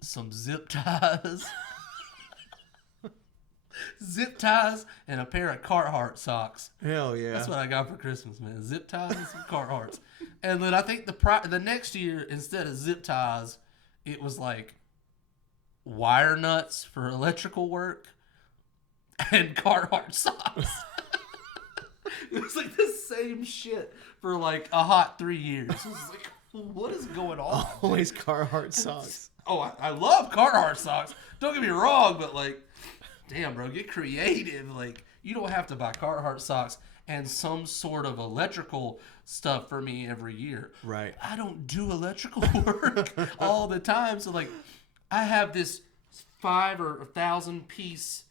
some zip ties. Zip ties and a pair of Carhartt socks. Hell yeah. That's what I got for Christmas, man. Zip ties and some Carhartts. And then I think the next year, instead of zip ties, it was like wire nuts for electrical work and Carhartt socks. It was like the same shit for like a hot 3 years. It was like, what is going on? Always Carhartt socks. Oh, I love Carhartt socks. Don't get me wrong, but like, damn, bro, get creative. Like, you don't have to buy Carhartt socks and some sort of electrical stuff for me every year. Right. I don't do electrical work all the time. So, like, I have this 5 or 1,000 piece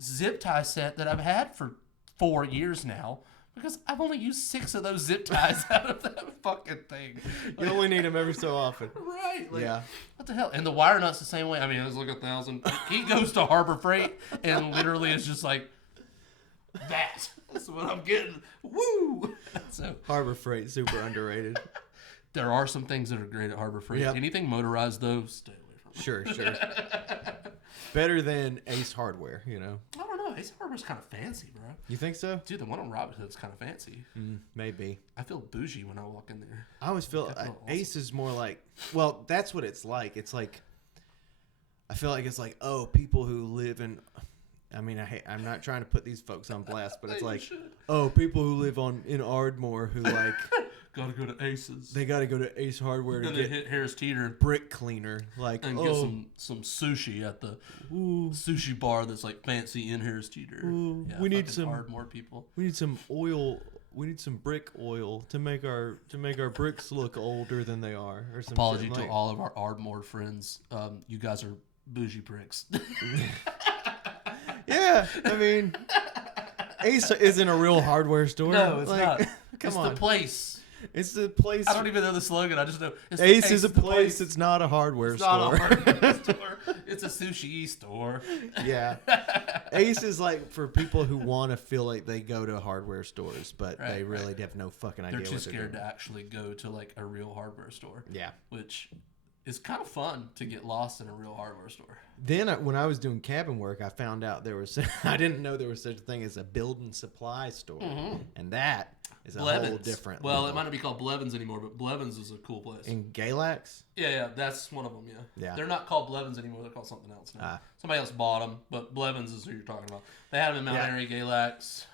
zip tie set that I've had for 4 years now because I've only used 6 of those zip ties out of that fucking thing. You only need them every so often. Right. Like, yeah. What the hell? And the wire nuts the same way. I mean, it was like 1,000. He goes to Harbor Freight and literally is just like, that's what I'm getting. Woo! So Harbor Freight, super underrated. there are some things that are great at Harbor Freight. Yep. Anything motorized, though, stay away from it. Sure. Better than Ace Hardware, you know? I don't know. Ace Harbor's kind of fancy, bro. You think so? Dude, the one on Robin Hood's kind of fancy. Maybe. I feel bougie when I walk in there. I always feel awesome. Ace is more like, well, that's what it's like. It's like, I feel like it's like, oh, people who live in, I mean, I'm not trying to put these folks on blast, but it's like, oh, people who live in Ardmore who like, gotta go to Ace's. they got to go to Ace Hardware to And get then hit Harris Teeter brick cleaner. Like, and get some sushi at the sushi bar that's like fancy in Harris Teeter. Yeah, we need some Ardmore people. We need some oil. We need some brick oil to make our bricks look older than they are. Or some Apology shit to like. all of our Ardmore friends. You guys are bougie pricks. Yeah, I mean, Ace isn't a real hardware store. No, it's like, not. Come It's on. the place. It's the place. I don't even know the slogan. I just know Ace is a place. It's not a hardware It's store. not a hardware store. It's a sushi store. Yeah. Ace is like for people who want to feel like they go to hardware stores, but they really have no fucking idea They're too what they're scared doing. to actually go to like a real hardware store. Yeah. Which is kind of fun to get lost in a real hardware store. Then when I was doing cabin work, I found out I didn't know there was such a thing as a building supply store, and that is a whole different. Well, level. it might not be called Blevins anymore, but Blevins is a cool place. In Galax. Yeah, that's one of them. Yeah. They're not called Blevins anymore. They're called something else now. Somebody else bought them, but Blevins is who you're talking about. They have them in Mount Airy, Galax.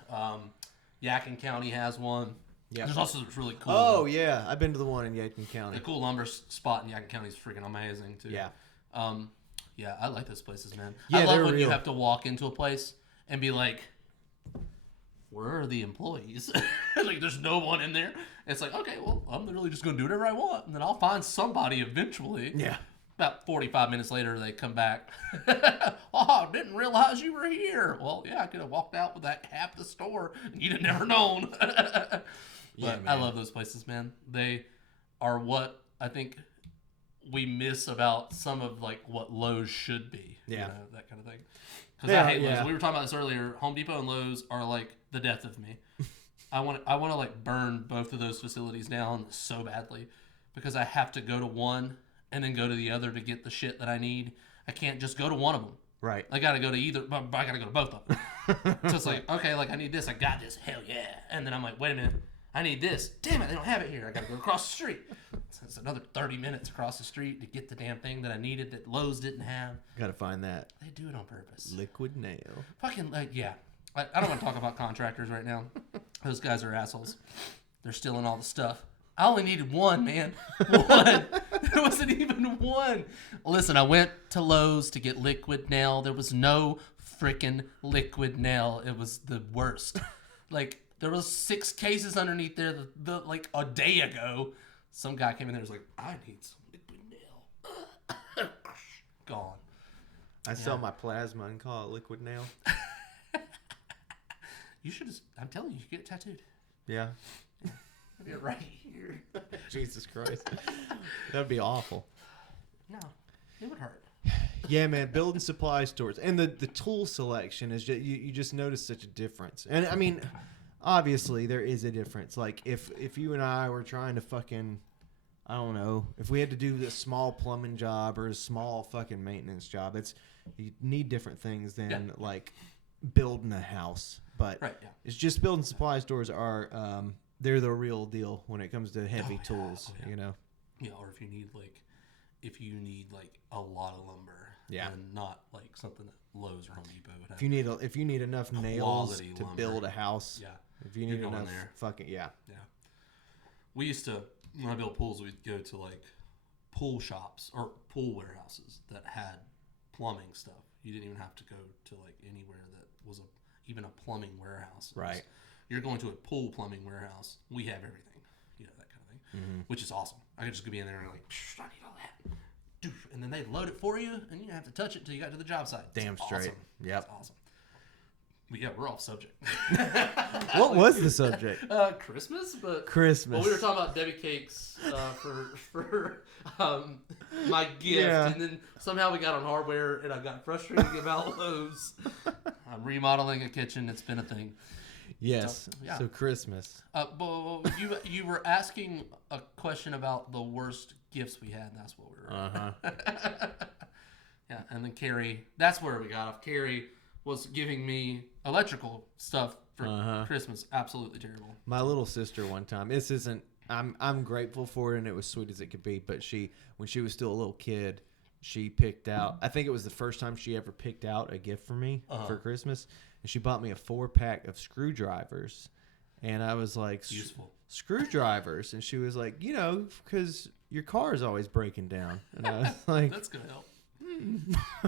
Yakin County has one. Yeah. There's also this really cool. Oh yeah, I've been to the one in Yakin County. The cool lumber spot in Yakin County is freaking amazing too. Yeah. Yeah, I like those places, man. Yeah, I love when real. you have to walk into a place and be like, where are the employees? Like, there's no one in there. It's like, okay, well, I'm literally just going to do whatever I want, and then I'll find somebody eventually. Yeah. About 45 minutes later, they come back. Oh, didn't realize you were here. Well, yeah, I could have walked out with that half the store, and you'd have never known. But I love those places, man. They are what I think we miss about some of like what Lowe's should be. Yeah. You know, that kind of thing. Because I hate Lowe's. We were talking about this earlier. Home Depot and Lowe's are like the death of me. I want to like burn both of those facilities down so badly because I have to go to one and then go to the other to get the shit that I need. I can't just go to one of them. Right. I got to go to either, but I got to go to both of them. So it's like, okay, like I need this. I got this. Hell yeah. And then I'm like, wait a minute. I need this. Damn it, they don't have it here. I got to go across the street. So it's another 30 minutes across the street to get the damn thing that I needed that Lowe's didn't have. Got to find that. They do it on purpose. Liquid nail. Fucking, like, yeah. I don't want to talk about contractors right now. Those guys are assholes. They're stealing all the stuff. I only needed one, man. One. There wasn't even one. Listen, I went to Lowe's to get liquid nail. There was no freaking liquid nail. It was the worst. Like, there was 6 cases underneath there like a day ago. Some guy came in there and was like, I need some liquid nail. Gone. I sell my plasma and call it liquid nail. You should just, I'm telling you, you should get it tattooed. Yeah. Get it right here. Jesus Christ. That'd be awful. No, it would hurt. Yeah, man, building supply stores. And the tool selection is just, you just notice such a difference. And I mean, obviously there is a difference. Like if you and I were trying to fucking, I don't know, if we had to do a small plumbing job or a small fucking maintenance job, you need different things than like building a house. But it's just building supply stores are they're the real deal when it comes to heavy tools, you know. Yeah, or if you need like a lot of lumber. Yeah. And not like something that Lowe's or Home Depot would have. If you need enough nails to build a house. Yeah. If you need enough fucking Yeah. We used to, when I built pools, we'd go to like pool shops or pool warehouses that had plumbing stuff. You didn't even have to go to like anywhere that was even a plumbing warehouse. Right. You're going to a pool plumbing warehouse. We have everything, that kind of thing, which is awesome. I could just go be in there and like, I need all that, and then they load it for you, and you don't have to touch it until you got to the job site. Damn straight. Awesome. Yep. It's awesome. But yeah, we're off subject. What was the subject? Christmas, but Christmas. Well, we were talking about Debbie cakes for my gift, and then somehow we got on hardware, and I got frustrated about Lowe's. I'm remodeling a kitchen. It's been a thing. Yes. So Christmas. But you were asking a question about the worst gifts we had, and that's what we were. Yeah, and then Carrie. That's where we got off. Carrie was giving me electrical stuff for Christmas. Absolutely terrible. My little sister one time. This isn't. I'm grateful for it, and it was sweet as it could be. But when she was still a little kid, she picked out. I think it was the first time she ever picked out a gift for me for Christmas. And she bought me a 4-pack of screwdrivers. And I was like, useful screwdrivers. And she was like, because your car is always breaking down. And I was like, that's going to help.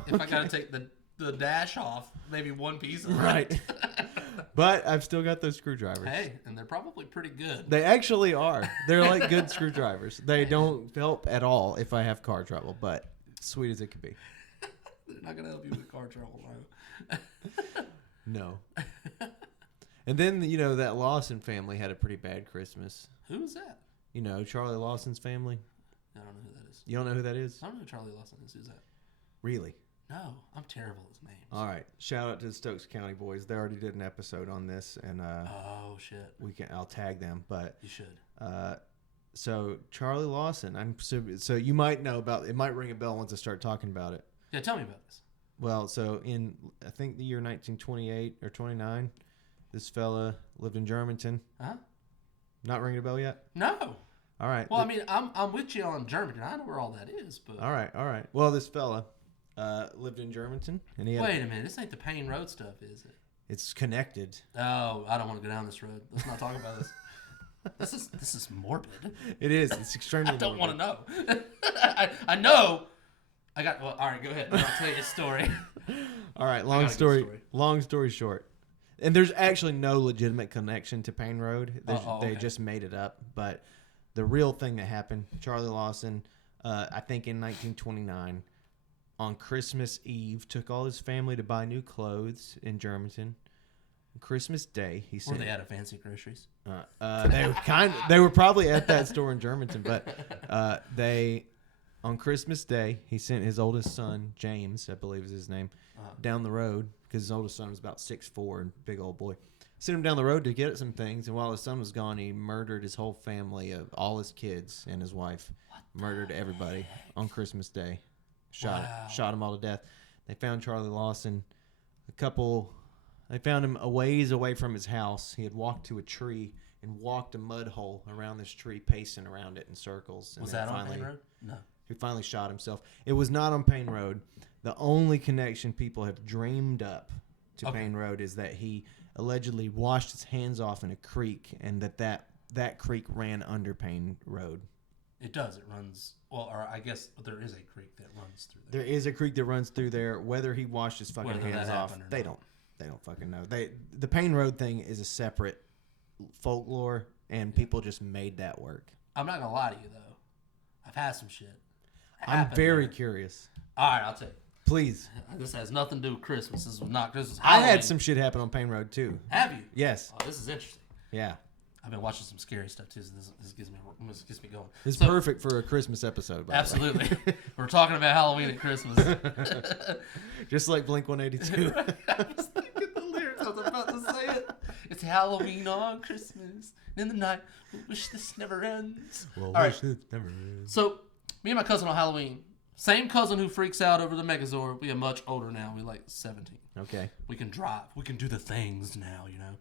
If I got to take the dash off, maybe one piece of it. Right. But I've still got those screwdrivers. Hey, and they're probably pretty good. They actually are. They're like good screwdrivers. They don't help at all if I have car trouble, but sweet as it could be. They're not going to help you with car trouble, though. No. And then, that Lawson family had a pretty bad Christmas. Who was that? Charlie Lawson's family. I don't know who that is. You don't know who that is? I don't know who Charlie Lawson is. Who's that? Really? No, I'm terrible at names. All right. Shout out to the Stokes County boys. They already did an episode on this, and oh shit. I'll tag them, but you should. So Charlie Lawson, so you might know about it. Might ring a bell once I start talking about it. Yeah, tell me about this. Well, so in I think the year 1928 or 29, this fella lived in Germantown. Not ringing a bell yet? No. All right. Well, I mean, I'm with you on Germantown. I know where all that is, but all right. Well, this fella lived in Germantown, and he wait a minute. This ain't the Payne Road stuff, is it? It's connected. Oh, I don't want to go down this road. Let's not talk about this. This is morbid. It is. It's extremely. I don't want to know. I know All right, go ahead. I'll tell you a story. All right, long story short. And there's actually no legitimate connection to Payne Road. They just made it up. But the real thing that happened, Charlie Lawson, I think in 1929, on Christmas Eve, took all his family to buy new clothes in Germantown. Christmas Day, he said. Were they out of fancy groceries? They were probably at that store in Germantown, but on Christmas Day, he sent his oldest son, James, I believe is his name, down the road, because his oldest son was about 6'4", and big old boy. Sent him down the road to get some things, and while his son was gone, he murdered his whole family of all his kids and his wife. Murdered everybody on Christmas Day. Shot them all to death. They found Charlie Lawson. They found him a ways away from his house. He had walked to a tree and walked a mud hole around this tree, pacing around it in circles. And was that on Payne Road? No. He finally shot himself. It was not on Payne Road. The only connection people have dreamed up to Payne Road is that he allegedly washed his hands off in a creek, and that creek ran under Payne Road. It does. It runs. Well, or I guess there is a creek that runs through there. There is a creek that runs through there. Whether he washed his fucking hands off, they don't fucking know. The Payne Road thing is a separate folklore, and people just made that work. I'm not gonna lie to you though. I've had some shit. I'm very curious. All right, I'll tell you. Please. This has nothing to do with Christmas. This was not Christmas. Halloween. I had some shit happen on Payne Road too. Have you? Yes. Oh, this is interesting. Yeah. I've been watching some scary stuff too. So this gets me going. It's perfect for a Christmas episode. Absolutely. We're talking about Halloween at Christmas. Just like Blink 182. I was thinking the lyrics. I was about to say it. It's Halloween on Christmas. In the night, we wish this never ends. Well, all right. This never ends. So, me and my cousin on Halloween. Same cousin who freaks out over the Megazord. We are much older now. We're like 17. Okay. We can drive. We can do the things now, you know.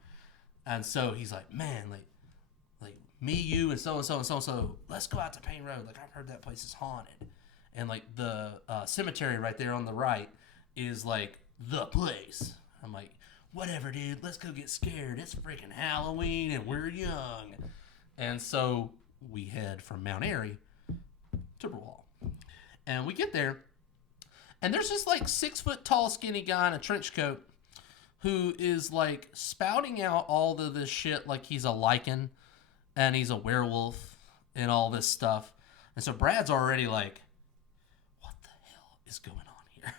And so he's like, man, like me, you, and so and so and so and so. Let's go out to Payne Road. Like I've heard that place is haunted, and like the cemetery right there on the right is like the place. I'm like, whatever, dude. Let's go get scared. It's freaking Halloween, and we're young. And so we head from Mount Airy to Brewhall, and we get there, and there's this like 6 foot tall skinny guy in a trench coat who is like spouting out all of this shit like he's a lichen and he's a werewolf and all this stuff. And so Brad's already like, what the hell is going on here?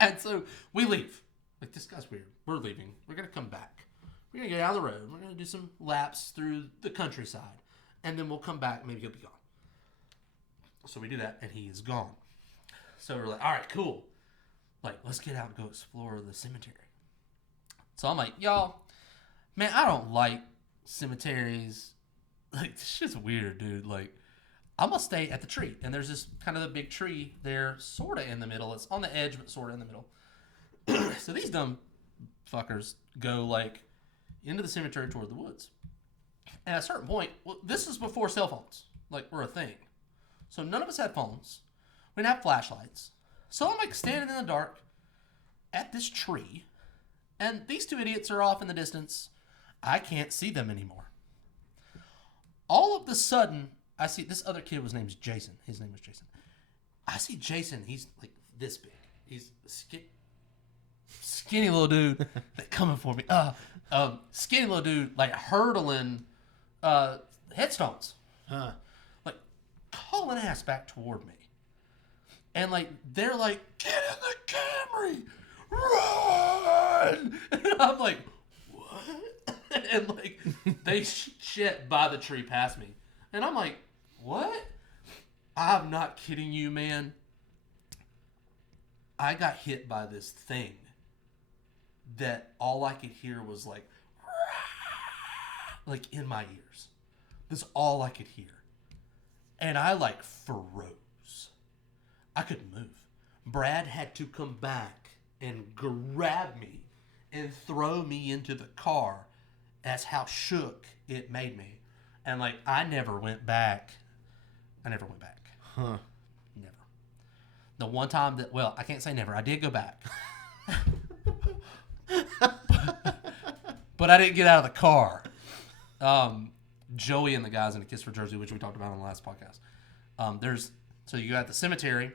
And so we leave. Like, this guy's weird. We're leaving. We're going to come back. We're going to get down the road. We're going to do some laps through the countryside. And then we'll come back. Maybe he'll be gone. So we do that, and he is gone. So we're like, all right, cool. Like, let's get out and go explore the cemetery. So I'm like, y'all, man, I don't like cemeteries. Like, this shit's weird, dude. Like, I'm going to stay at the tree. And there's this kind of a big tree there, sort of in the middle. It's on the edge, but sort of in the middle. So these dumb fuckers go, like, into the cemetery toward the woods. And at a certain point, well, this is before cell phones, like, were a thing. So none of us had phones. We didn't have flashlights. So I'm, like, standing in the dark at this tree. And these two idiots are off in the distance. I can't see them anymore. All of a sudden, I see this other kid. His name was Jason. His name was Jason. I see Jason. He's like this big. He's a skinny little dude that coming for me. Skinny little dude like hurdling headstones. Like hauling ass back toward me. And like they're like, get in the Camry, run! And I'm like, what? And like they shit by the tree past me, and I'm like, what? I'm not kidding you, man. I got hit by this thing that all I could hear was like in my ears. That's all I could hear, and I like froze. I couldn't move. Brad had to come back and grab me and throw me into the car. That's how shook it made me. And like, I never went back. Huh. Never. The one time that, well, I can't say never. I did go back. But I didn't get out of the car. Joey and the guys in A Kiss for Jersey, which we talked about on the last podcast. So you go at the cemetery.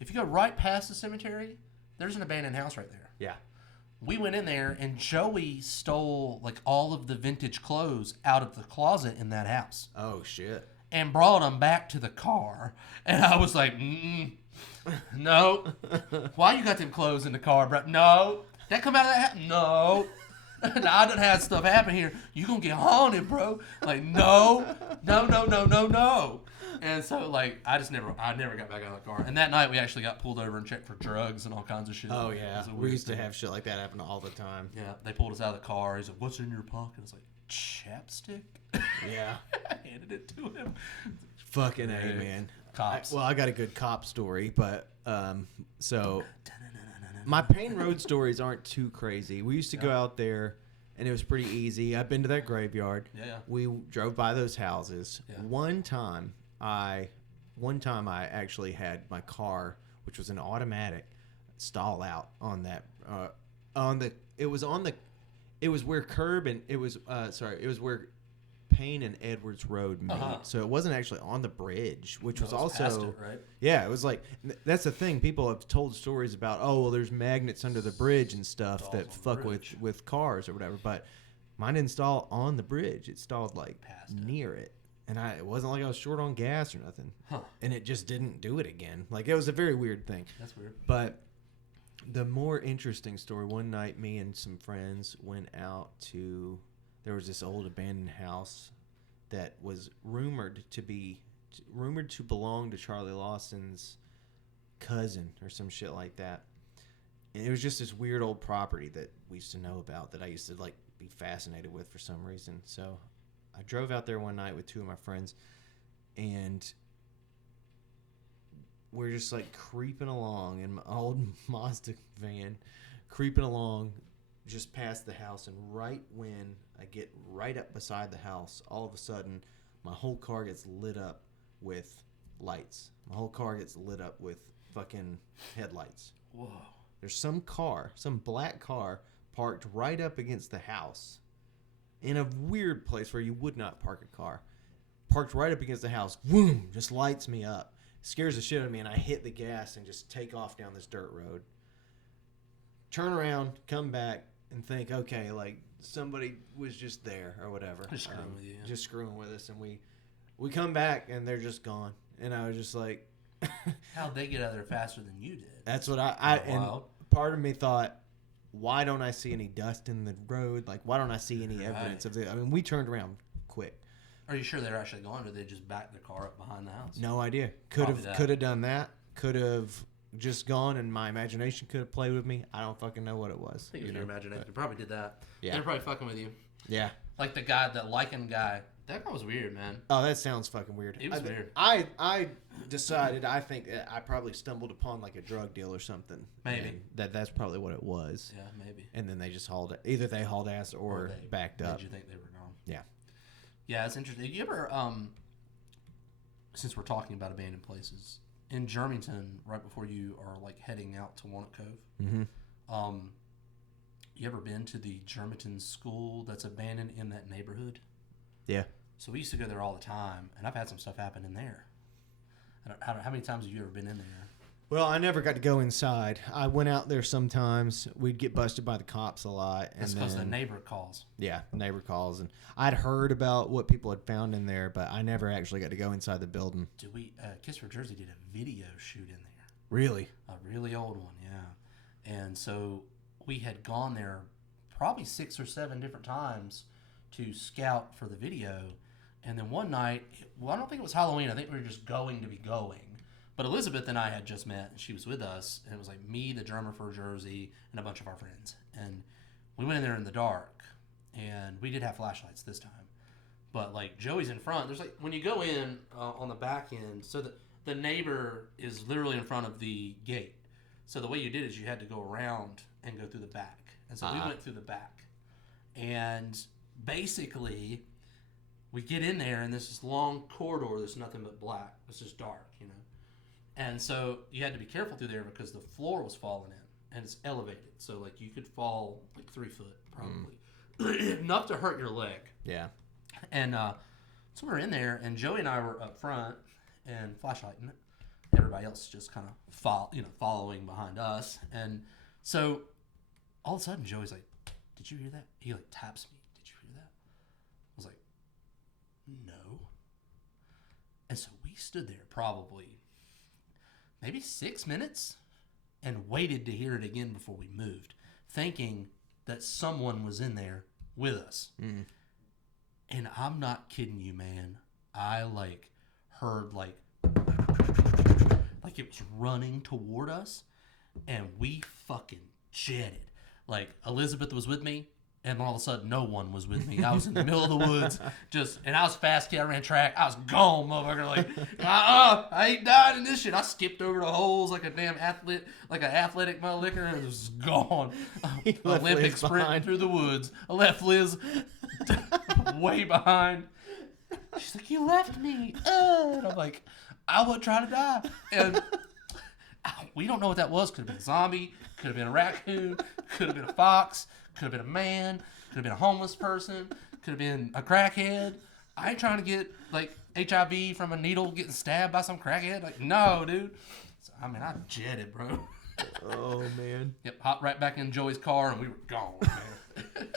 If you go right past the cemetery, there's an abandoned house right there. Yeah. We went in there, and Joey stole like all of the vintage clothes out of the closet in that house. Oh, shit. And brought them back to the car. And I was like, no. Why you got them clothes in the car, bro? No. That come out of that house? No. I done had stuff happen here. You gonna get haunted, bro. Like, no. And so, like, I never got back out of the car. And that night, we actually got pulled over and checked for drugs and all kinds of shit. Oh, yeah. We used to have shit like that happen all the time. Yeah, they pulled us out of the car. He's like, what's in your pocket? I was like, chapstick? Yeah. I handed it to him. Fucking A, man. Cops. I got a good cop story, but, so... My Payne Road stories aren't too crazy. We used to go out there, and it was pretty easy. I've been to that graveyard. Yeah. We drove by those houses. Yeah. One time I actually had my car, which was an automatic, stall out on that. It was where Payne and Edwards Road meet. So it wasn't actually on the bridge, which was also past it, right? Yeah, it was like, that's the thing. People have told stories about, oh, well, there's magnets under the bridge and stuff that fuck with cars or whatever. But mine didn't stall on the bridge. It stalled like near it. And it wasn't like I was short on gas or nothing. Huh. And it just didn't do it again. Like, it was a very weird thing. That's weird. But the more interesting story, one night me and some friends went out to... There was this old abandoned house that was rumored to belong to Charlie Lawson's cousin or some shit like that. And it was just this weird old property that we used to know about that I used to like be fascinated with for some reason. So I drove out there one night with two of my friends, and we're just like creeping along in my old Mazda van, creeping along just past the house, and right when I get right up beside the house, all of a sudden my whole car gets lit up with lights. My whole car gets lit up with fucking headlights. Whoa. There's some black car parked right up against the house in a weird place where you would not park a car. Parked right up against the house. Boom! Just lights me up. Scares the shit out of me, and I hit the gas and just take off down this dirt road. Turn around, come back, and think, okay, like, somebody was just there or whatever. Just screwing with you. Yeah. Just screwing with us. And we come back, and they're just gone. And I was just like... How'd they get out of there faster than you did? That's what and part of me thought, why don't I see any dust in the road? Like, why don't I see any evidence of it? I mean, we turned around quick. Are you sure they were actually gone, or did they just back their car up behind the house? No idea. Could have done that. Could have just gone, and my imagination could have played with me. I don't fucking know what it was. I think it was your imagination. They probably did that. Yeah. They're probably fucking with you. Yeah. Like the guy, that Lycan guy. That guy was weird, man. Oh, that sounds fucking weird. He was weird. I decided, I think I probably stumbled upon like a drug deal or something. Maybe. That's probably what it was. Yeah, maybe. And then they just either they hauled ass or they backed up. Did you think they were gone? Yeah. Yeah, it's interesting. You ever, since we're talking about abandoned places, in Germington, right before you are like heading out to Walnut Cove, you ever been to the Germantown school that's abandoned in that neighborhood? Yeah. So we used to go there all the time, and I've had some stuff happen in there. How many times have you ever been in there? Well, I never got to go inside. I went out there sometimes. We'd get busted by the cops a lot. That's because the neighbor calls. Yeah, neighbor calls. And I'd heard about what people had found in there, but I never actually got to go inside the building. Kiss for Jersey did a video shoot in there. Really? A really old one, yeah. And so we had gone there probably 6 or 7 different times to scout for the video. And then one night, I don't think it was Halloween. I think we were just going to be going. But Elizabeth and I had just met, and she was with us. And it was like me, the drummer for Jersey, and a bunch of our friends. And we went in there in the dark. And we did have flashlights this time. But like Joey's in front. There's like, when you go in on the back end, so the neighbor is literally in front of the gate. So the way you did is you had to go around and go through the back. And so we went through the back. And basically, we get in there, and there's this long corridor that's nothing but black. It's just dark, you know. And so you had to be careful through there because the floor was falling in, and it's elevated. So, like, you could fall, like, 3 foot, probably. Enough to hurt your leg. Yeah. And so we're in there, and Joey and I were up front and flashlighting it. everybody else just kind of following behind us. And so all of a sudden, Joey's like, "Did you hear that?" He like taps me. "Did you hear that?" I was like, "No." And so we stood there probably maybe 6 minutes and waited to hear it again before we moved, thinking that someone was in there with us. Mm. And I'm not kidding you, man. I like heard like it was running toward us, and we fucking jetted. Like Elizabeth was with me, and all of a sudden no one was with me. I was in the middle of the woods, and I was fast kid. I ran track. I was gone, motherfucker. Like, I ain't dying in this shit. I skipped over the holes like a damn athlete, like an athletic motherfucker, and was gone. Olympic sprint through the woods. I left Liz way behind. She's like, "You left me." And I'm like, "I wasn't trying to die." And we don't know what that was. Could have been a zombie. Could have been a raccoon. Could have been a fox. Could have been a man. Could have been a homeless person. Could have been a crackhead. I ain't trying to get like HIV from a needle getting stabbed by some crackhead. Like, no, dude. So, I mean, I jetted, bro. Oh, man. Yep, hopped right back in Joey's car, and we were gone, man.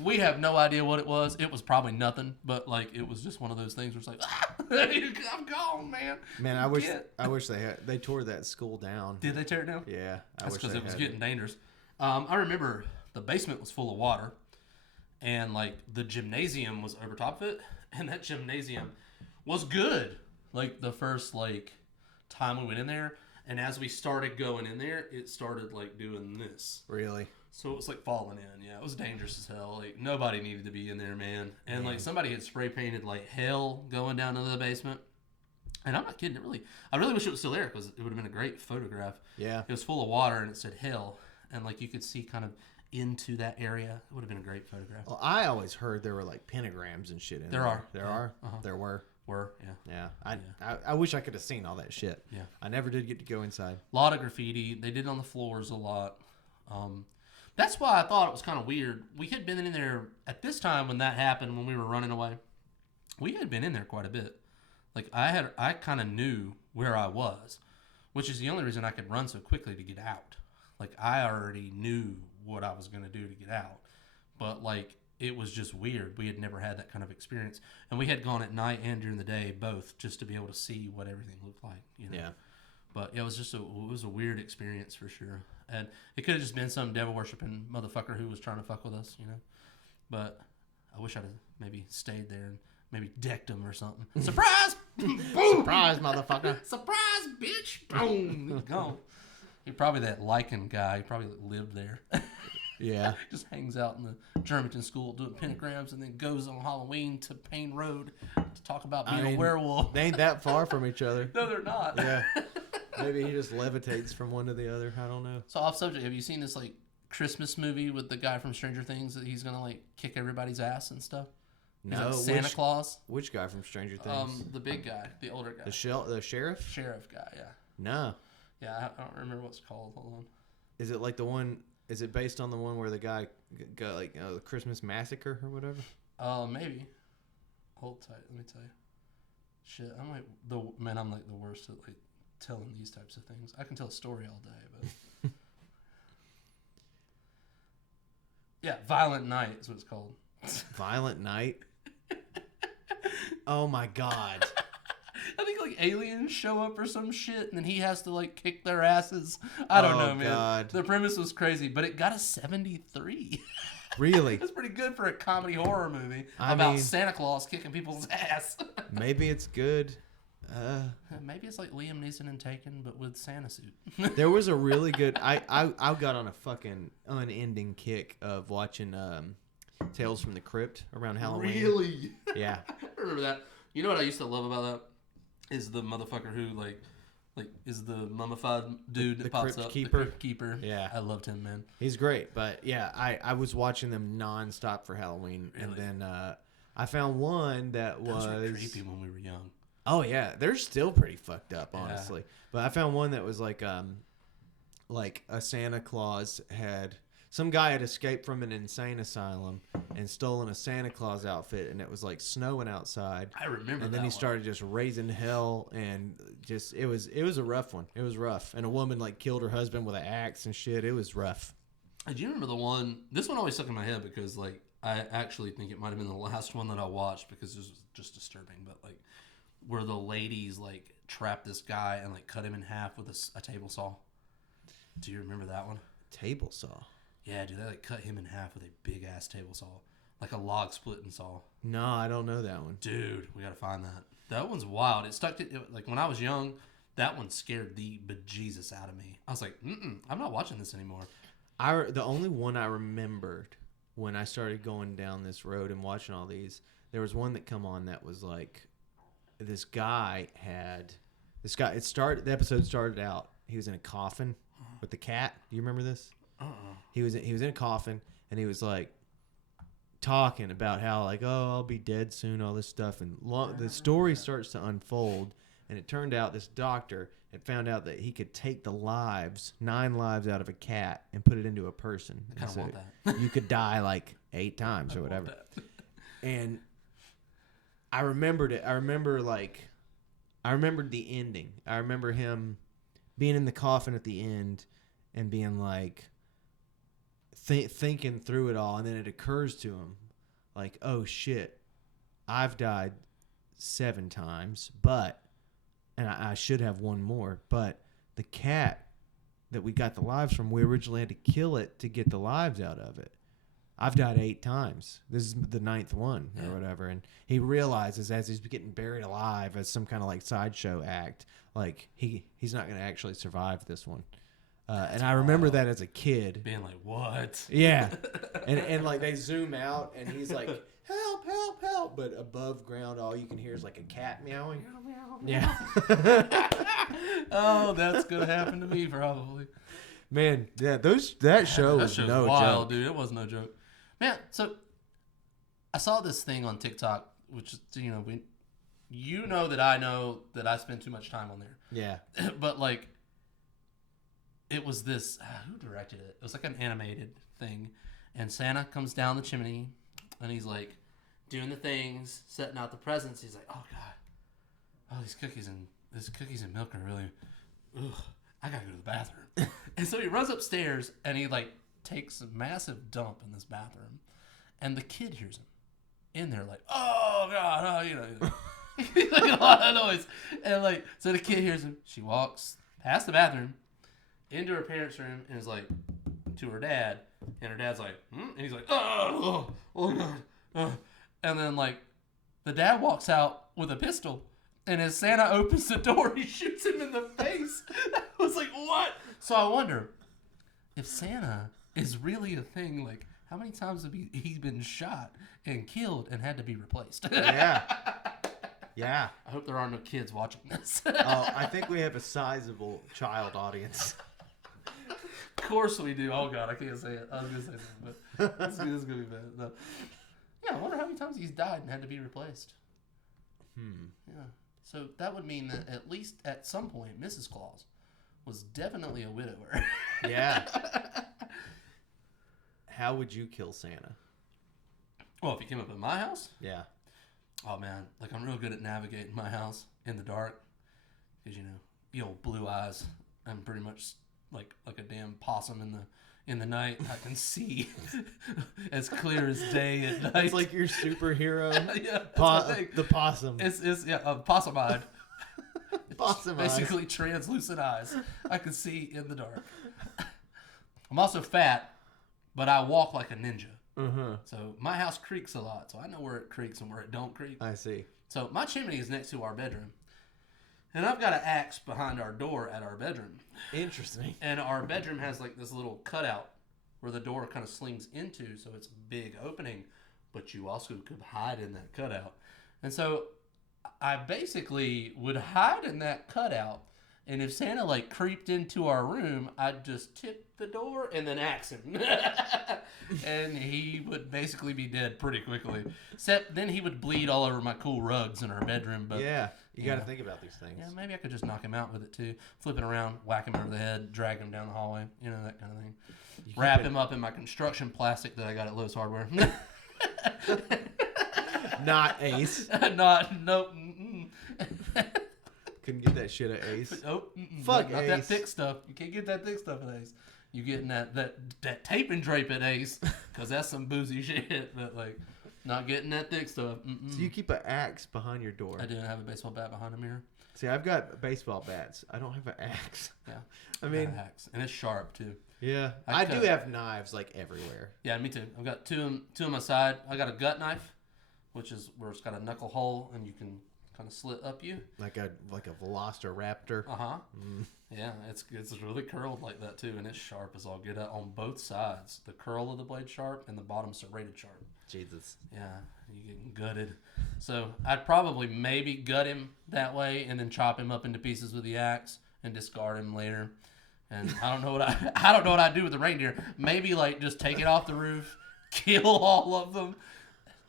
We have no idea what it was. It was probably nothing, but like it was just one of those things where it's like, I'm gone, man. Man, I wish they tore that school down. Did they tear it down? Yeah, that's because it was getting dangerous. I remember the basement was full of water, and like the gymnasium was over top of it, and that gymnasium was good. Like the first like time we went in there, and as we started going in there, it started like doing this. Really? So it was like falling in. Yeah, it was dangerous as hell. Like nobody needed to be in there, man. And like somebody had spray painted like hell going down into the basement. And I'm not kidding. I really wish it was still there because it would have been a great photograph. Yeah. It was full of water and it said hell, and like you could see kind of into that area. It would have been a great photograph. Well, I always heard there were like pentagrams and shit in there. There are. Uh-huh. There were. Yeah. I wish I could have seen all that shit. Yeah. I never did get to go inside. A lot of graffiti. They did it on the floors a lot. That's why I thought it was kind of weird. We had been in there at this time when that happened, when we were running away. We had been in there quite a bit. Like I kind of knew where I was, which is the only reason I could run so quickly to get out. Like I already knew what I was going to do to get out. But like it was just weird. We had never had that kind of experience. And we had gone at night and during the day both just to be able to see what everything looked like, you know. Yeah. But it was just it was a weird experience for sure. And it could have just been some devil worshipping motherfucker who was trying to fuck with us, you know. But I wish I'd have maybe stayed there and maybe decked him or something. Surprise! Boom! Surprise, motherfucker! Surprise, bitch! Boom! He's gone. He's probably that lichen guy. He probably lived there. Yeah. Just hangs out in the Germantown school doing pentagrams and then goes on Halloween to Payne Road to talk about being a werewolf. They ain't that far from each other. No, they're not. Yeah. Maybe he just levitates from one to the other. I don't know. So off subject, have you seen this like Christmas movie with the guy from Stranger Things that he's gonna like kick everybody's ass and stuff? No. Like Santa Claus. Which guy from Stranger Things? The big guy, the older guy. The sheriff? Sheriff guy, yeah. No. Yeah, I don't remember what it's called. Hold on. Is it like the one? Is it based on the one where the guy got like the Christmas Massacre or whatever? Maybe. Hold tight. Let me tell you. Shit, I'm like the worst at like telling these types of things. I can tell a story all day, but yeah, Violent Night is what it's called. Violent Night. Oh my god. I think like aliens show up or some shit, and then he has to like kick their asses. I don't know, man. God. The premise was crazy, but it got a 73. Really? That's pretty good for a comedy horror movie about Santa Claus kicking people's ass. Maybe it's good. Maybe it's like Liam Neeson in Taken, but with Santa suit. There was a really good. I got on a fucking unending kick of watching Tales from the Crypt around Halloween. Really? Yeah. I remember that. You know what I used to love about that? Is the motherfucker who like is the mummified dude that pops up. Keeper. The Crypt Keeper. Yeah. I loved him, man. He's great, but yeah, I was watching them nonstop for Halloween, really? And then I found one that was... Those were creepy when we were young. Oh yeah, they're still pretty fucked up, honestly. Yeah. But I found one that was like a Santa Claus had... some guy had escaped from an insane asylum and stolen a Santa Claus outfit, and it was like snowing outside. I remember. And then he started just raising hell, and just it was a rough one. It was rough, and a woman like killed her husband with an axe and shit. It was rough. Do you remember the one? This one always stuck in my head because like I actually think it might have been the last one that I watched because it was just disturbing. But like where the ladies like trapped this guy and like cut him in half with a table saw. Do you remember that one? Table saw. Yeah, dude, they like cut him in half with a big ass table saw, like a log splitting saw. No, I don't know that one. Dude, we gotta find that. That one's wild. It stuck to like when I was young. That one scared the bejesus out of me. I was like, I'm not watching this anymore. The only one I remembered when I started going down this road and watching all these, there was one that come on that was like, the episode started out, he was in a coffin with the cat. Do you remember this? He was in a coffin, and he was like talking about how like, oh, I'll be dead soon, all this stuff, and the story starts to unfold, and it turned out this doctor had found out that he could take 9 lives out of a cat and put it into a person. I kind of want that. You could die like 8 times or whatever. And I remembered it. I remembered the ending. I remember him being in the coffin at the end and being like thinking through it all, and then it occurs to him like, oh shit, I've died 7 times, and I should have one more, but the cat that we got the lives from, we originally had to kill it to get the lives out of it. I've died 8 times. This is the 9th one or whatever. And he realizes as he's getting buried alive as some kind of like sideshow act, like he's not going to actually survive this one. And I remember that as a kid. Being like, what? Yeah. and like they zoom out and he's like, help, help, help. But above ground, all you can hear is like a cat meowing. Yeah. Oh, that's going to happen to me probably. Man, yeah, that show was no wild, joke. Dude. It was no joke. Man, so I saw this thing on TikTok, which is, you know that I spend too much time on there. Yeah. But like, it was this, who directed it? It was like an animated thing. And Santa comes down the chimney and he's like doing the things, setting out the presents. He's like, oh God, oh, these cookies and milk are really, I gotta go to the bathroom. And so he runs upstairs and he like takes a massive dump in this bathroom. And the kid hears him in there like, oh God, like a lot of noise. And like, so the kid hears him. She walks past the bathroom into her parents' room and is like to her dad, and her dad's like, and he's like, oh God, and then like the dad walks out with a pistol, and as Santa opens the door, he shoots him in the face. I was like, what? So I wonder if Santa is really a thing. Like, how many times have he been shot and killed and had to be replaced? Yeah. Yeah. I hope there are no kids watching this. Oh, I think we have a sizable child audience. Of course we do. Oh God, I can't say it. I was gonna say something, but this is gonna be bad. No. Yeah, I wonder how many times he's died and had to be replaced. Yeah. So that would mean that at least at some point, Mrs. Claus was definitely a widower. Yeah. How would you kill Santa? Well, if he came up at my house? Yeah. Oh man, like I'm real good at navigating my house in the dark, because the old blue eyes. I'm pretty much like a damn possum in the night. I can see as clear as day at night. It's like your superhero. Yeah, the possum. It's possum-eyed. Possum basically eyes. translucent eyes. I can see in the dark. I'm also fat, but I walk like a ninja. Uh-huh. So my house creaks a lot, so I know where it creaks and where it don't creak. I see. So my chimney is next to our bedroom. And I've got an axe behind our door at our bedroom. Interesting. And our bedroom has like this little cutout where the door kind of slings into, so it's a big opening, but you also could hide in that cutout. And so I basically would hide in that cutout, and if Santa like creeped into our room, I'd just tip the door and then axe him. And he would basically be dead pretty quickly. Except then he would bleed all over my cool rugs in our bedroom. But yeah, you got to think about these things. Yeah, maybe I could just knock him out with it too. Flip it around, whack him over the head, drag him down the hallway, that kind of thing. wrap him up in my construction plastic that I got at Lowe's Hardware. Not Ace. Nope. Couldn't get that shit at Ace. Oh, Fuck not Ace. that thick stuff. You can't get that thick stuff at Ace. You getting that tape and drape at Ace, because that's some boozy shit. But like, not getting that thick stuff. So you keep an axe behind your door. I didn't have a baseball bat behind a mirror. See, I've got baseball bats. I don't have an axe. Yeah, I mean, an axe, and it's sharp too. Yeah, I do have knives like everywhere. Yeah, me too. I've got two on my side. I got a gut knife, which is where it's got a knuckle hole and you can kind of slit up you. Like a Velociraptor. Uh-huh. Yeah, it's really curled like that too, and it's sharp as all get out on both sides. The curl of the blade sharp and the bottom serrated sharp. Jesus. Yeah, you getting gutted. So I'd probably maybe gut him that way and then chop him up into pieces with the axe and discard him later. And I don't know what I'd do with the reindeer. Maybe like just take it off the roof, kill all of them,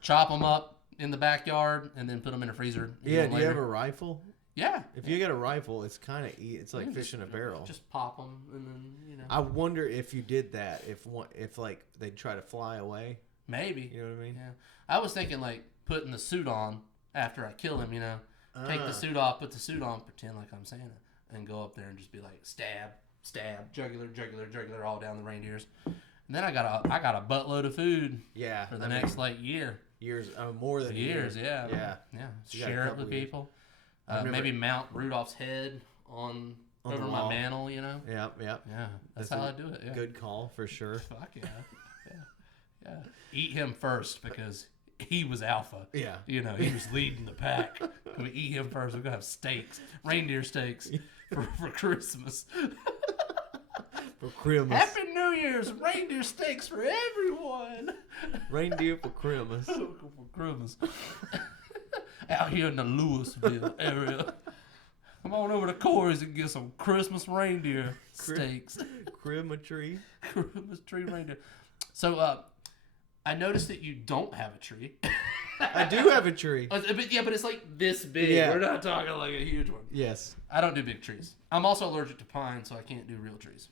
chop them up in the backyard, and then put them in a freezer. Yeah, do you have a rifle? Yeah. If you get a rifle, it's kind of it's like fish in a barrel. Just pop them, and then I wonder if you did that, if like they'd try to fly away. Maybe. You know what I mean? Yeah. I was thinking like putting the suit on after I kill him. Take the suit off, put the suit on, pretend like I'm Santa, and go up there and just be like stab, jugular, all down the reindeers. And then I got a buttload of food. Yeah. For the next like year. Years, more than years. Yeah. So share it with people. Maybe mount Rudolph's head on over my mantle. Yeah. Yeah. That's how I do it. Yeah. Good call for sure. Fuck yeah. Yeah. Eat him first because he was alpha. Yeah. He was leading the pack. We eat him first. We're gonna have steaks, reindeer steaks, for Christmas. For Christmas. Happy New Year's, reindeer steaks for everyone. Reindeer for Christmas. For Christmas. Out here in the Louisville area. Come on over to Corey's and get some Christmas reindeer steaks. Christmas tree. Christmas tree reindeer. So, I noticed that you don't have a tree. I do have a tree. But it's like this big. Yeah. We're not talking like a huge one. Yes. I don't do big trees. I'm also allergic to pine, so I can't do real trees.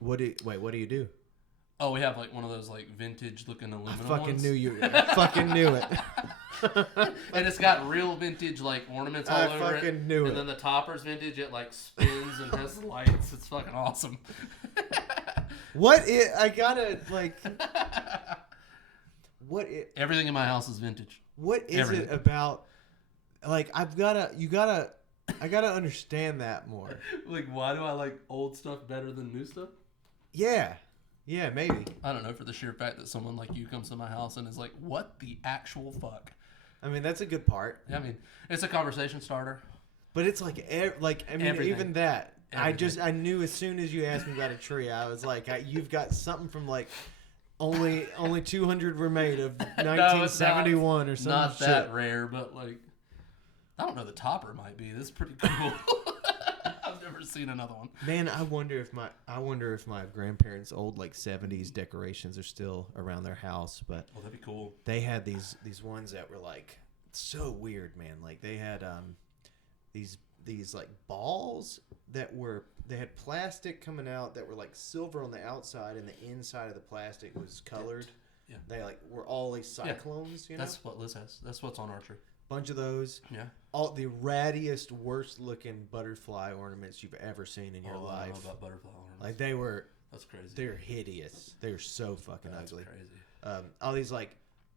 What do you do? Oh, we have like one of those like vintage looking aluminum ones. I fucking knew it. And it's got real vintage like ornaments all over it. I fucking knew it. And then the topper's vintage. It like spins and has lights. It's fucking awesome. Everything in my house is vintage. What is it about? Like I gotta understand that more. Like, why do I like old stuff better than new stuff? Yeah, maybe. I don't know, for the sheer fact that someone like you comes to my house and is like, "What the actual fuck?" I mean, that's a good part. I mean, it's a conversation starter. But it's like Everything. even that. Everything. I knew as soon as you asked me about a tree, I was like, you've got something from like. Only 200 were made of 1971 or something. Not that rare, but like, I don't know. The topper might be. This is pretty cool. I've never seen another one. Man, I wonder if my grandparents' old like 70s decorations are still around their house. But that'd be cool. They had these ones that were like so weird, man. Like they had these like balls that they had plastic coming out that were like silver on the outside, and the inside of the plastic was colored. Yeah. They like were all these cyclones. You know, that's what Liz has. That's what's on our tree. Bunch of those. Yeah. All the rattiest, worst looking butterfly ornaments you've ever seen in your life. I don't know about butterfly ornaments. Like they were. That's crazy. They're hideous. They're so fucking ugly. Crazy. All these like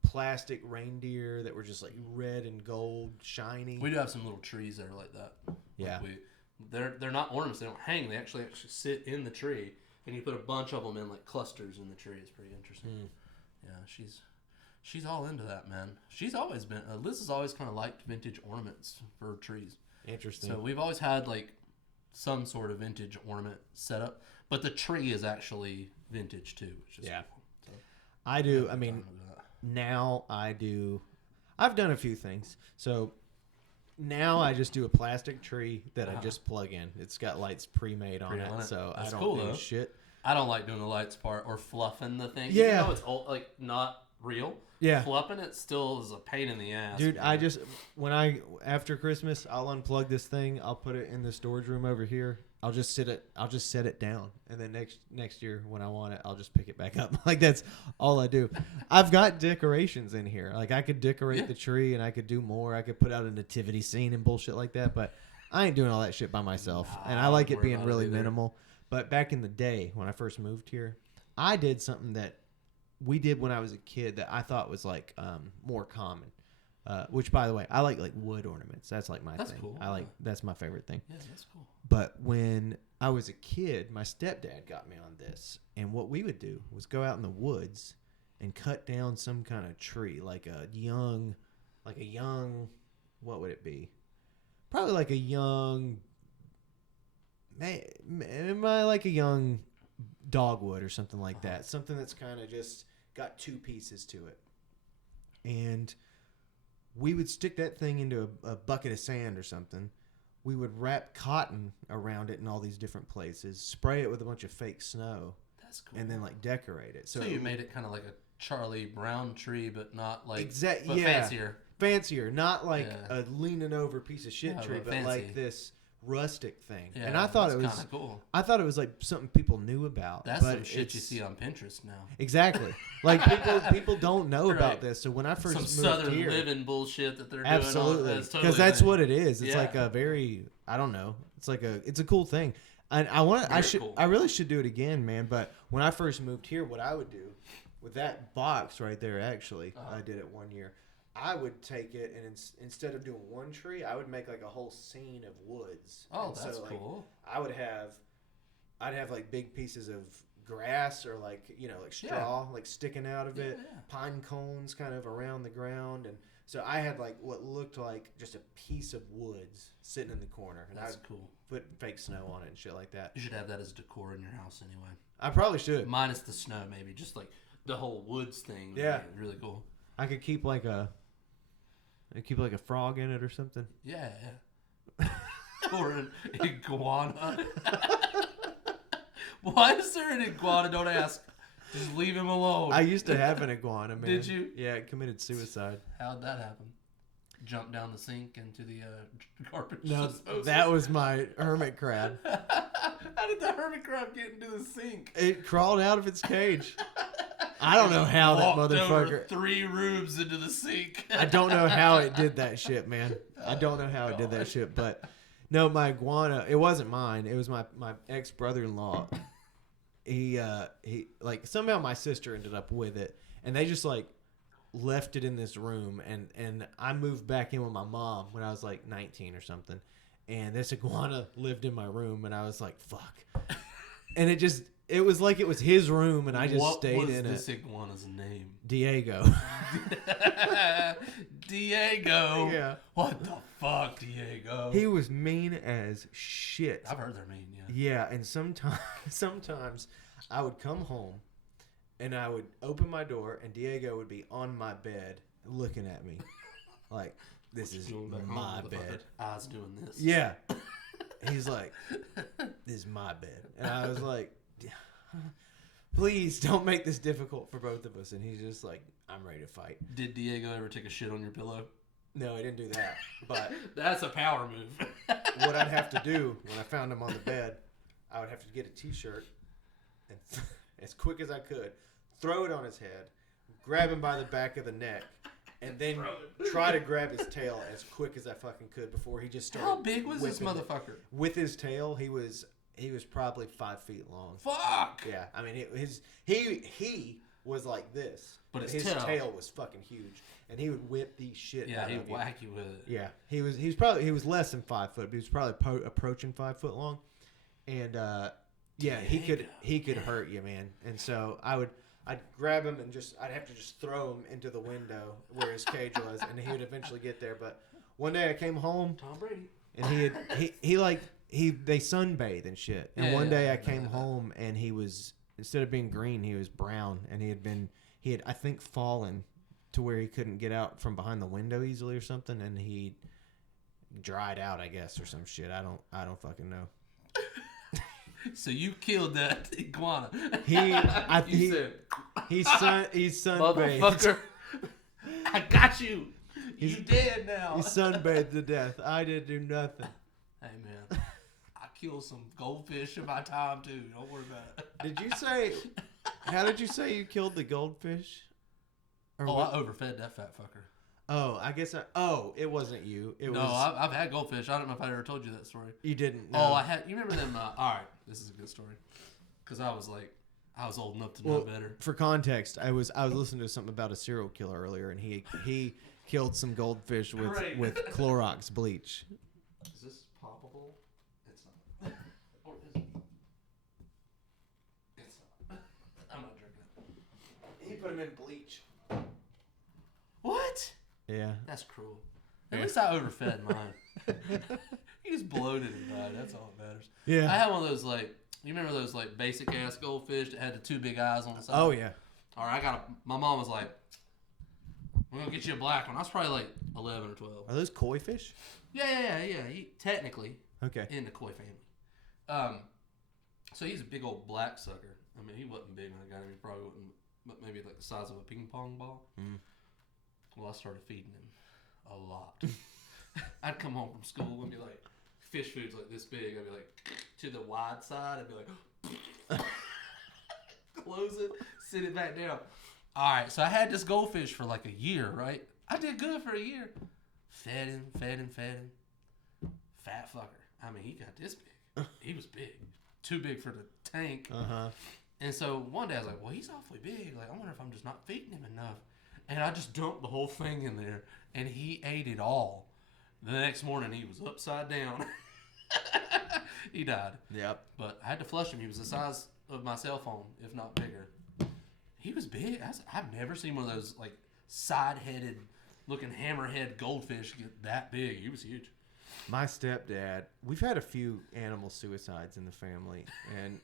plastic reindeer that were just like red and gold, shiny. We do have some little trees that are like that. Yeah. They're not ornaments. They don't hang. They actually sit in the tree, and you put a bunch of them in like clusters in the tree. It's pretty interesting. Yeah, she's all into that, man. She's always been. Liz has always kind of liked vintage ornaments for trees. Interesting. So we've always had like some sort of vintage ornament set up, but the tree is actually vintage too, which is cool. So, I do. I mean, now I do. I've done a few things. So. Now I just do a plastic tree that I just plug in. It's got lights pre-made on it, so That's I don't cool, do though. shit. I don't like doing the lights part or fluffing the thing. Yeah. Even though it's old, like not real. Yeah. Fluffing it still is a pain in the ass. Dude, after Christmas, I'll unplug this thing. I'll put it in the storage room over here. I'll just set it down, and then next year when I want it, I'll just pick it back up. Like that's all I do. I've got decorations in here. Like I could decorate the tree, and I could do more. I could put out a nativity scene and bullshit like that, but I ain't doing all that shit by myself. And I like it being really minimal. But back in the day when I first moved here, I did something that we did when I was a kid that I thought was like more common. Which, by the way, I like wood ornaments. That's like my thing. Cool. That's my favorite thing. Yeah, that's cool. But when I was a kid, my stepdad got me on this, and what we would do was go out in the woods and cut down some kind of tree, like a young, what would it be? Probably like a young, like a young dogwood or something like that. Something that's kind of just got two pieces to it, and we would stick that thing into a bucket of sand or something. We would wrap cotton around it in all these different places, spray it with a bunch of fake snow. That's cool. And then decorate it. So you made it kind of like a Charlie Brown tree, but not like fancier. Fancier, not like a leaning over piece of shit tree, but like this rustic thing. Yeah, and I thought it was kind of cool. I thought it was like something people knew about. That's some shit you see on Pinterest now. Exactly. Like people don't know about this. So when I first moved Southern here, living bullshit that they're doing. Absolutely. Because that's what it is. It's like a very, I don't know. It's a cool thing. And I really should do it again, man. But when I first moved here, what I would do with that box right there, actually, I did it one year. I would take it and instead of doing one tree, I would make like a whole scene of woods. Oh, that's cool. I'd have like big pieces of grass or like straw like sticking out of it, pine cones kind of around the ground, and so I had like what looked like just a piece of woods sitting in the corner. And that's cool. Put fake snow on it and shit like that. You should have that as decor in your house anyway. I probably should. Minus the snow, maybe just like the whole woods thing. Yeah, really cool. I could keep like a frog in it or something. Yeah. Or an iguana. Why is there an iguana? Don't ask. Just leave him alone. I used to have an iguana, man. Did you? Yeah, it committed suicide. How'd that happen? Jump down the sink into the garbage. No, that was my hermit crab. How did the hermit crab get into the sink? It crawled out of its cage. I don't know how that motherfucker. Over 3 rooms into the sink. I don't know how it did that shit, man. I don't know how it did that shit, but no, my iguana. It wasn't mine. It was my ex brother-in-law. He like somehow my sister ended up with it, and they just like left it in this room, and I moved back in with my mom when I was like 19 or something, and this iguana lived in my room, and I was like, fuck, and it was like it was his room, and I just stayed in it. What was this iguana's name? Diego. Diego. Yeah. What the fuck, Diego? He was mean as shit. I've heard they're mean, yeah. Yeah, and sometimes I would come home, and I would open my door, and Diego would be on my bed looking at me like, this is my bed. I was doing this. Yeah. He's like, this is my bed. And I was like, please don't make this difficult for both of us. And he's just like, I'm ready to fight. Did Diego ever take a shit on your pillow? No, he didn't do that. But that's a power move. What I'd have to do when I found him on the bed, I would have to get a t-shirt and as quick as I could, throw it on his head, grab him by the back of the neck, and then try to grab his tail as quick as I fucking could before he just started. How big was this motherfucker? With his tail, he was probably 5 feet long. Fuck. Yeah, I mean he was like this, but his tail was fucking huge, and he would whip the shit. Yeah, he'd whack you with it. Yeah, he was less than 5 foot, but he was probably approaching 5 foot long, and yeah, he could hurt you, man. And so I'd grab him and I'd have to just throw him into the window where his cage was, and he would eventually get there. But one day I came home, Tom Brady, and they sunbathe and shit. And one day I came home, and he was, instead of being green, he was brown, and he had I think fallen to where he couldn't get out from behind the window easily or something, and he dried out, I guess, or some shit. I don't fucking know. So you killed that iguana. He's sunbathed. Motherfucker. I got you. You dead now. He's sunbathed to death. I didn't do nothing. Hey man, I kill some goldfish in my time too. Don't worry about it. Did you say? How did you say you killed the goldfish? I overfed that fat fucker. Oh, I guess. It wasn't you. It was. No, I've had goldfish. I don't know if I ever told you that story. You didn't. No. Oh, I had. You remember them? All right, this is a good story. Because I was old enough to know better. For context, I was listening to something about a serial killer earlier, and he killed some goldfish with Clorox bleach. Is this poppable? It's not. Or is it? It's not. I'm not drinking it. He put them in bleach. What? Yeah. That's cruel. At least I overfed mine. You just bloated and died. That's all that matters. Yeah. I had one of those you remember those basic ass goldfish that had the two big eyes on the side? Oh yeah. All right, my mom was like, "We're gonna get you a black one." I was probably 11 or 12. Are those koi fish? Yeah. Technically, okay, in the koi family. So he's a big old black sucker. I mean, he wasn't big when I got him. He probably wasn't, but maybe the size of a ping pong ball. Mm. Well, I started feeding him a lot. I'd come home from school and be like, fish food's this big. I'd be to the wide side. I'd be close it, sit it back down. All right, so I had this goldfish for a year, right? I did good for a year. Fed him. Fat fucker. I mean, he got this big. He was big. Too big for the tank. Uh-huh. And so one day I was like, well, he's awfully big. I wonder if I'm just not feeding him enough. And I just dumped the whole thing in there, and he ate it all. The next morning, he was upside down. He died. Yep. But I had to flush him. He was the size of my cell phone, if not bigger. He was big. I've never seen one of those side-headed looking hammerhead goldfish get that big. He was huge. My stepdad, we've had a few animal suicides in the family, and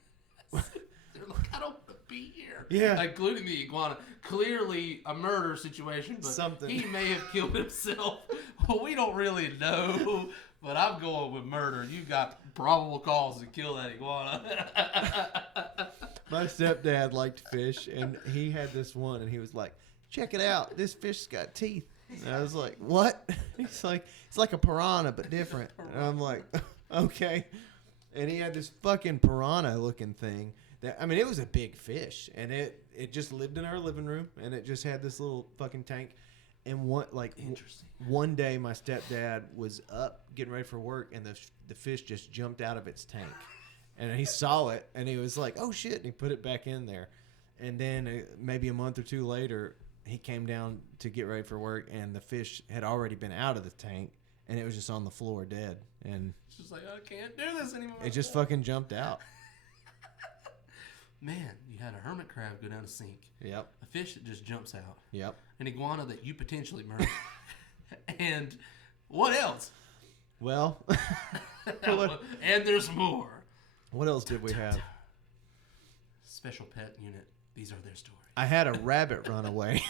they're like, I don't want to be here. Yeah. Including the iguana. Clearly a murder situation, but something. He may have killed himself. Well, we don't really know, but I'm going with murder. You got probable cause to kill that iguana. My stepdad liked fish, and he had this one, and he was like, check it out. This fish's got teeth. And I was like, what? He's like, it's like a piranha, but different. And I'm like, okay. And he had this fucking piranha looking thing that, I mean, it was a big fish, and it just lived in our living room, and it just had this little fucking tank. And one day my stepdad was up getting ready for work, and the fish just jumped out of its tank. And he saw it, and he was like, oh shit, and he put it back in there. And then maybe a month or two later, he came down to get ready for work, and the fish had already been out of the tank, and it was just on the floor dead. And it's just I can't do this anymore. It just fucking jumped out. Man, you had a hermit crab go down a sink. Yep. A fish that just jumps out. Yep. An iguana that you potentially murdered. And what else? Well. And there's more. What else did we have? Special pet unit. These are their stories. I had a rabbit run away.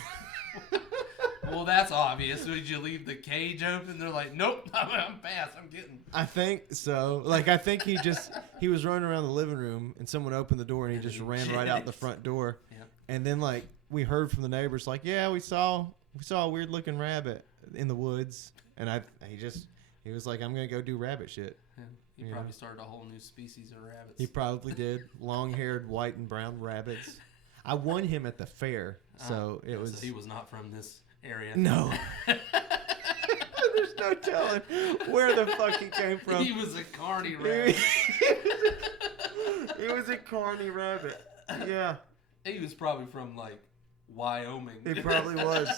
Well, that's obvious. Did you leave the cage open? They're like, nope, I'm past. I'm getting. I think so. I think he was running around the living room, and someone opened the door, and he just ran right out the front door. Yeah. And then we heard from the neighbors yeah, we saw a weird looking rabbit in the woods, and he was like, I'm gonna go do rabbit shit. Yeah. He probably started a whole new species of rabbits. He probably did. Long-haired white and brown rabbits. I won him at the fair, so it was. So he was not from this area. No. There's no telling where the fuck he came from. He was a carny rabbit. He was a carny rabbit. Yeah. He was probably from Wyoming. He probably was.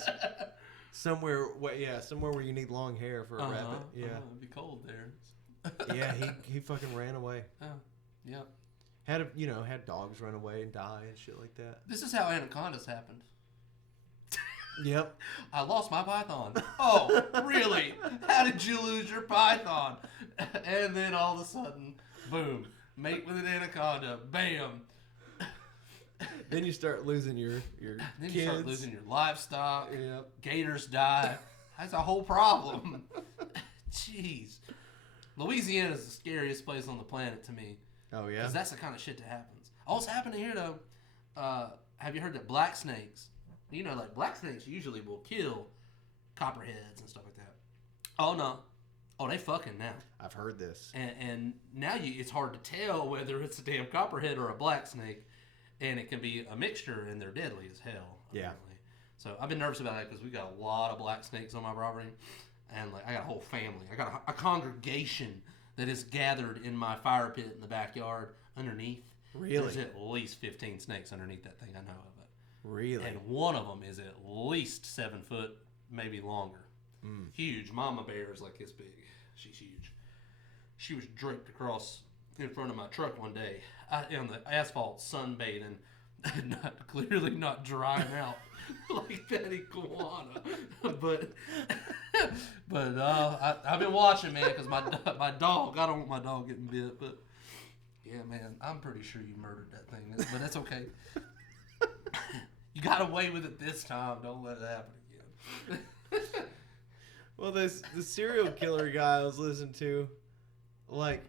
Somewhere where you need long hair for a rabbit. Yeah. It'd be cold there. Yeah, he fucking ran away. Oh, yeah. Had dogs run away and die and shit like that. This is how anacondas happened. Yep. I lost my python. Oh, really? How did you lose your python? And then all of a sudden, boom, mate with an anaconda, bam. Then you start losing your Then kids. you start losing your livestock. Yep. Gators die. That's a whole problem. Jeez. Louisiana is the scariest place on the planet to me. Oh, yeah? Because that's the kind of shit that happens. What's happening here, though, have you heard that black snakes, black snakes usually will kill copperheads and stuff like that. Oh, no. Oh, they fucking now. I've heard this. And now it's hard to tell whether it's a damn copperhead or a black snake, and it can be a mixture, and they're deadly as hell. Apparently. Yeah. So I've been nervous about that because we got a lot of black snakes on my property, and like I got a whole family. I got a congregation that is gathered in my fire pit in the backyard underneath. Really? There's at least 15 snakes underneath that thing. I know of it. Really? And one of them is at least 7 foot, maybe longer. Huge. Mama bear is like this big. She's huge. She was draped across in front of my truck one day on the asphalt sunbathing, clearly not drying out like that iguana. But I've been watching, man, because my dog. I don't want my dog getting bit, but yeah, man, I'm pretty sure you murdered that thing, but that's okay. You got away with it this time. Don't let it happen again. Well, the serial killer guy I was listening to, like,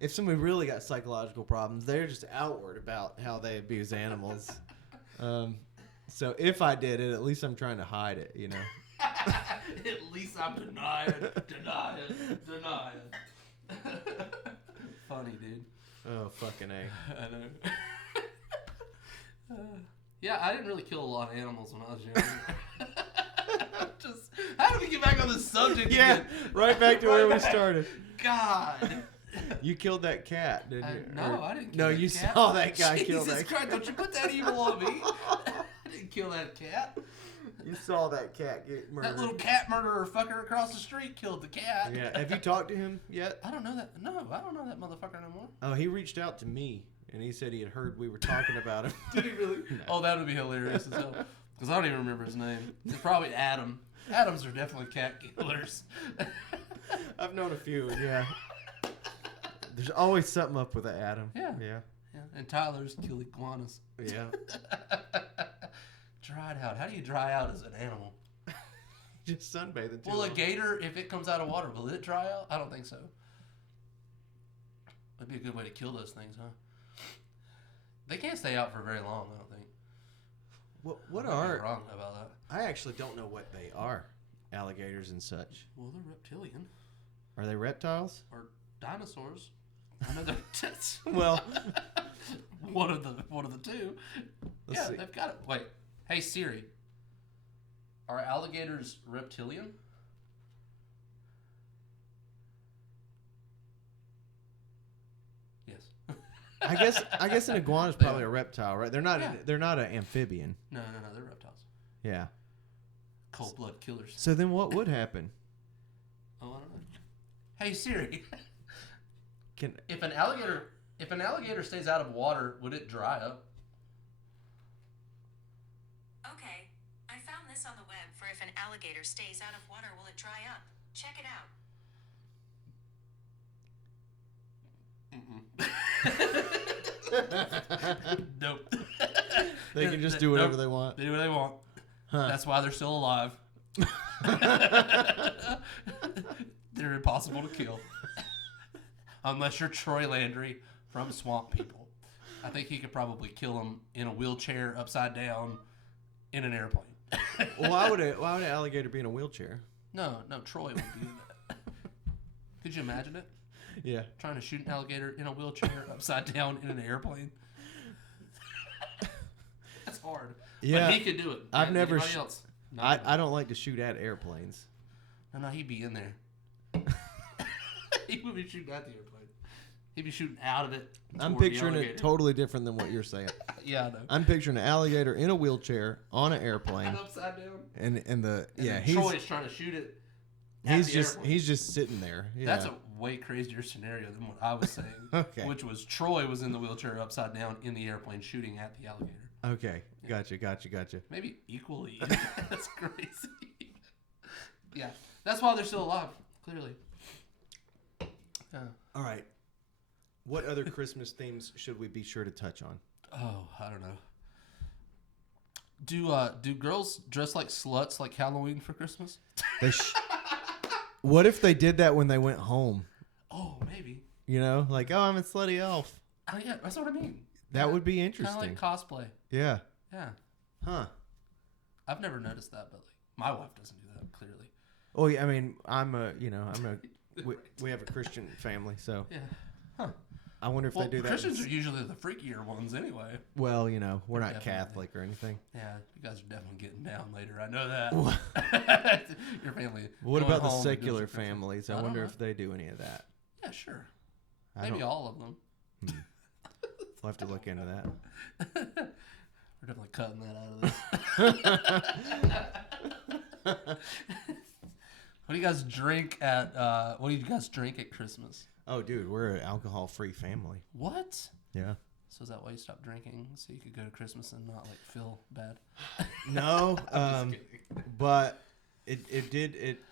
if somebody really got psychological problems, they're just outward about how they abuse animals. So if I did it, at least I'm trying to hide it, At least I'm denying. Funny, dude. Oh, fucking A. I know. Yeah, I didn't really kill a lot of animals when I was young. How did we get back on the subject again? Right back to where we started. God. You killed that cat, didn't you? No, I didn't kill No, that you cat. saw that guy kill that Jesus Christ, don't you put that evil on me. I didn't kill that cat. You saw that cat get murdered. That little cat murderer fucker across the street killed the cat. Yeah. Have you talked to him yet? I don't know that. No, I don't know that motherfucker no more. Oh, he reached out to me, and he said he had heard we were talking about him. Did he really? No. Oh, that would be hilarious as hell. Because I don't even remember his name. It's probably Adam. Adams are definitely cat killers. I've known a few, yeah. There's always something up with Adam. Yeah. Yeah. And Tyler's kill iguanas. Yeah. Dried out. How do you dry out as an animal? Just sunbathing too. Well, a gator, if it comes out of water, will it dry out? I don't think so. That'd be a good way to kill those things, huh? They can't stay out for very long, I don't think. What are... I'm wrong about that. I actually don't know what they are. Alligators and such. Well, they're reptilian. Are they reptiles? Or dinosaurs. I know they're... Well... one of the two. Let's see. They've got it. Wait. Hey, Siri. Are alligators reptilian? Yes. I guess an iguana is probably a reptile, right? They're not an amphibian. No, they're reptiles. Yeah. Cold blood killers. So then what would happen? Oh, I don't know. Hey, Siri. If an alligator stays out of water, would it dry up? Okay, I found this on the web for if an alligator stays out of water, will it dry up? Check it out. Nope. They can just do whatever they want. They do what they want. Huh. That's why they're still alive. They're impossible to kill. Unless you're Troy Landry from Swamp People. I think he could probably kill him in a wheelchair, upside down, in an airplane. Well, why would an alligator be in a wheelchair? No, Troy would be that. Could you imagine it? Yeah. Trying to shoot an alligator in a wheelchair, upside down, in an airplane. That's hard. Yeah. But he could do it. I've never... else? I don't like to shoot at airplanes. No, he'd be in there. He would be shooting at the airplane. He'd be shooting out of it. I'm picturing it totally different than what you're saying. Yeah, I know. I'm picturing an alligator in a wheelchair on an airplane. And upside down. And Troy's trying to shoot it. He's just sitting there. Yeah. That's a way crazier scenario than what I was saying. Okay. Which was Troy was in the wheelchair upside down in the airplane shooting at the alligator. Okay. Gotcha. Maybe equally. That's crazy. Yeah. That's why they're still alive, clearly. Yeah. All right. What other Christmas themes should we be sure to touch on? Oh, I don't know. Do girls dress like sluts like Halloween for Christmas? What if they did that when they went home? Oh, maybe. Like, oh, I'm a slutty elf. Oh, yeah, that's what I mean. That would be interesting. Kind of like cosplay. Yeah. Yeah. Huh. I've never noticed that, but My wife doesn't do that, clearly. Oh yeah, I mean, we have a Christian family, so Yeah. Huh. I wonder if they do that. Christians are usually the freakier ones anyway. Well, we're not Catholic or anything. Yeah, you guys are definitely getting down later. I know that. Your family. What about the secular families? I wonder if they do any of that. Yeah, sure. Maybe all of them. We'll have to look into that. We're definitely cutting that out of this. What do you guys drink at Christmas? Oh, dude, we're an alcohol-free family. What? Yeah. So is that why you stopped drinking? So you could go to Christmas and not feel bad? No, but it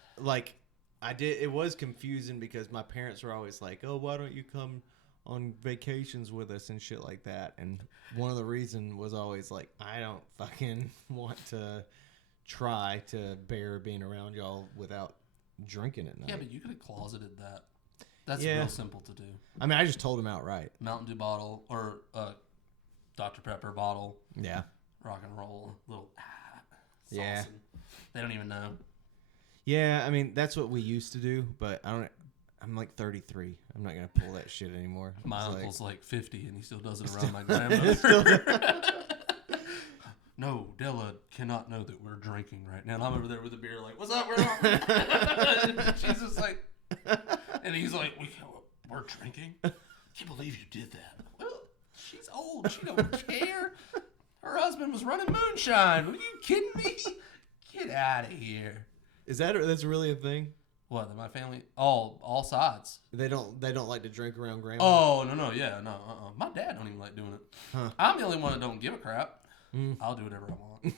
was confusing because my parents were always like, "Oh, why don't you come on vacations with us and shit like that?" And one of the reasons was always like, I don't fucking want to try to bear being around y'all without drinking at night. Yeah, but you could have closeted that. That's real simple to do. I mean, I just told him outright. Mountain Dew bottle or Dr. Pepper bottle. Yeah. Rock and roll. Little sauce. Yeah. They don't even know. Yeah, I mean, that's what we used to do, but I'm like 33. I'm not going to pull that shit anymore. My uncle's like 50 and he still does it around my grandmother. No, Della cannot know that we're drinking right now. And I'm over there with a beer like, what's up, girl? She's just like... And he's like, we're drinking? I can't believe you did that. Well, she's old. She don't care. Her husband was running moonshine. Are you kidding me? Get out of here. That's really a thing? What, that my family? All sides. They don't like to drink around grandma? Oh, no. My dad don't even like doing it. Huh. I'm the only one that don't give a crap. I'll do whatever I want.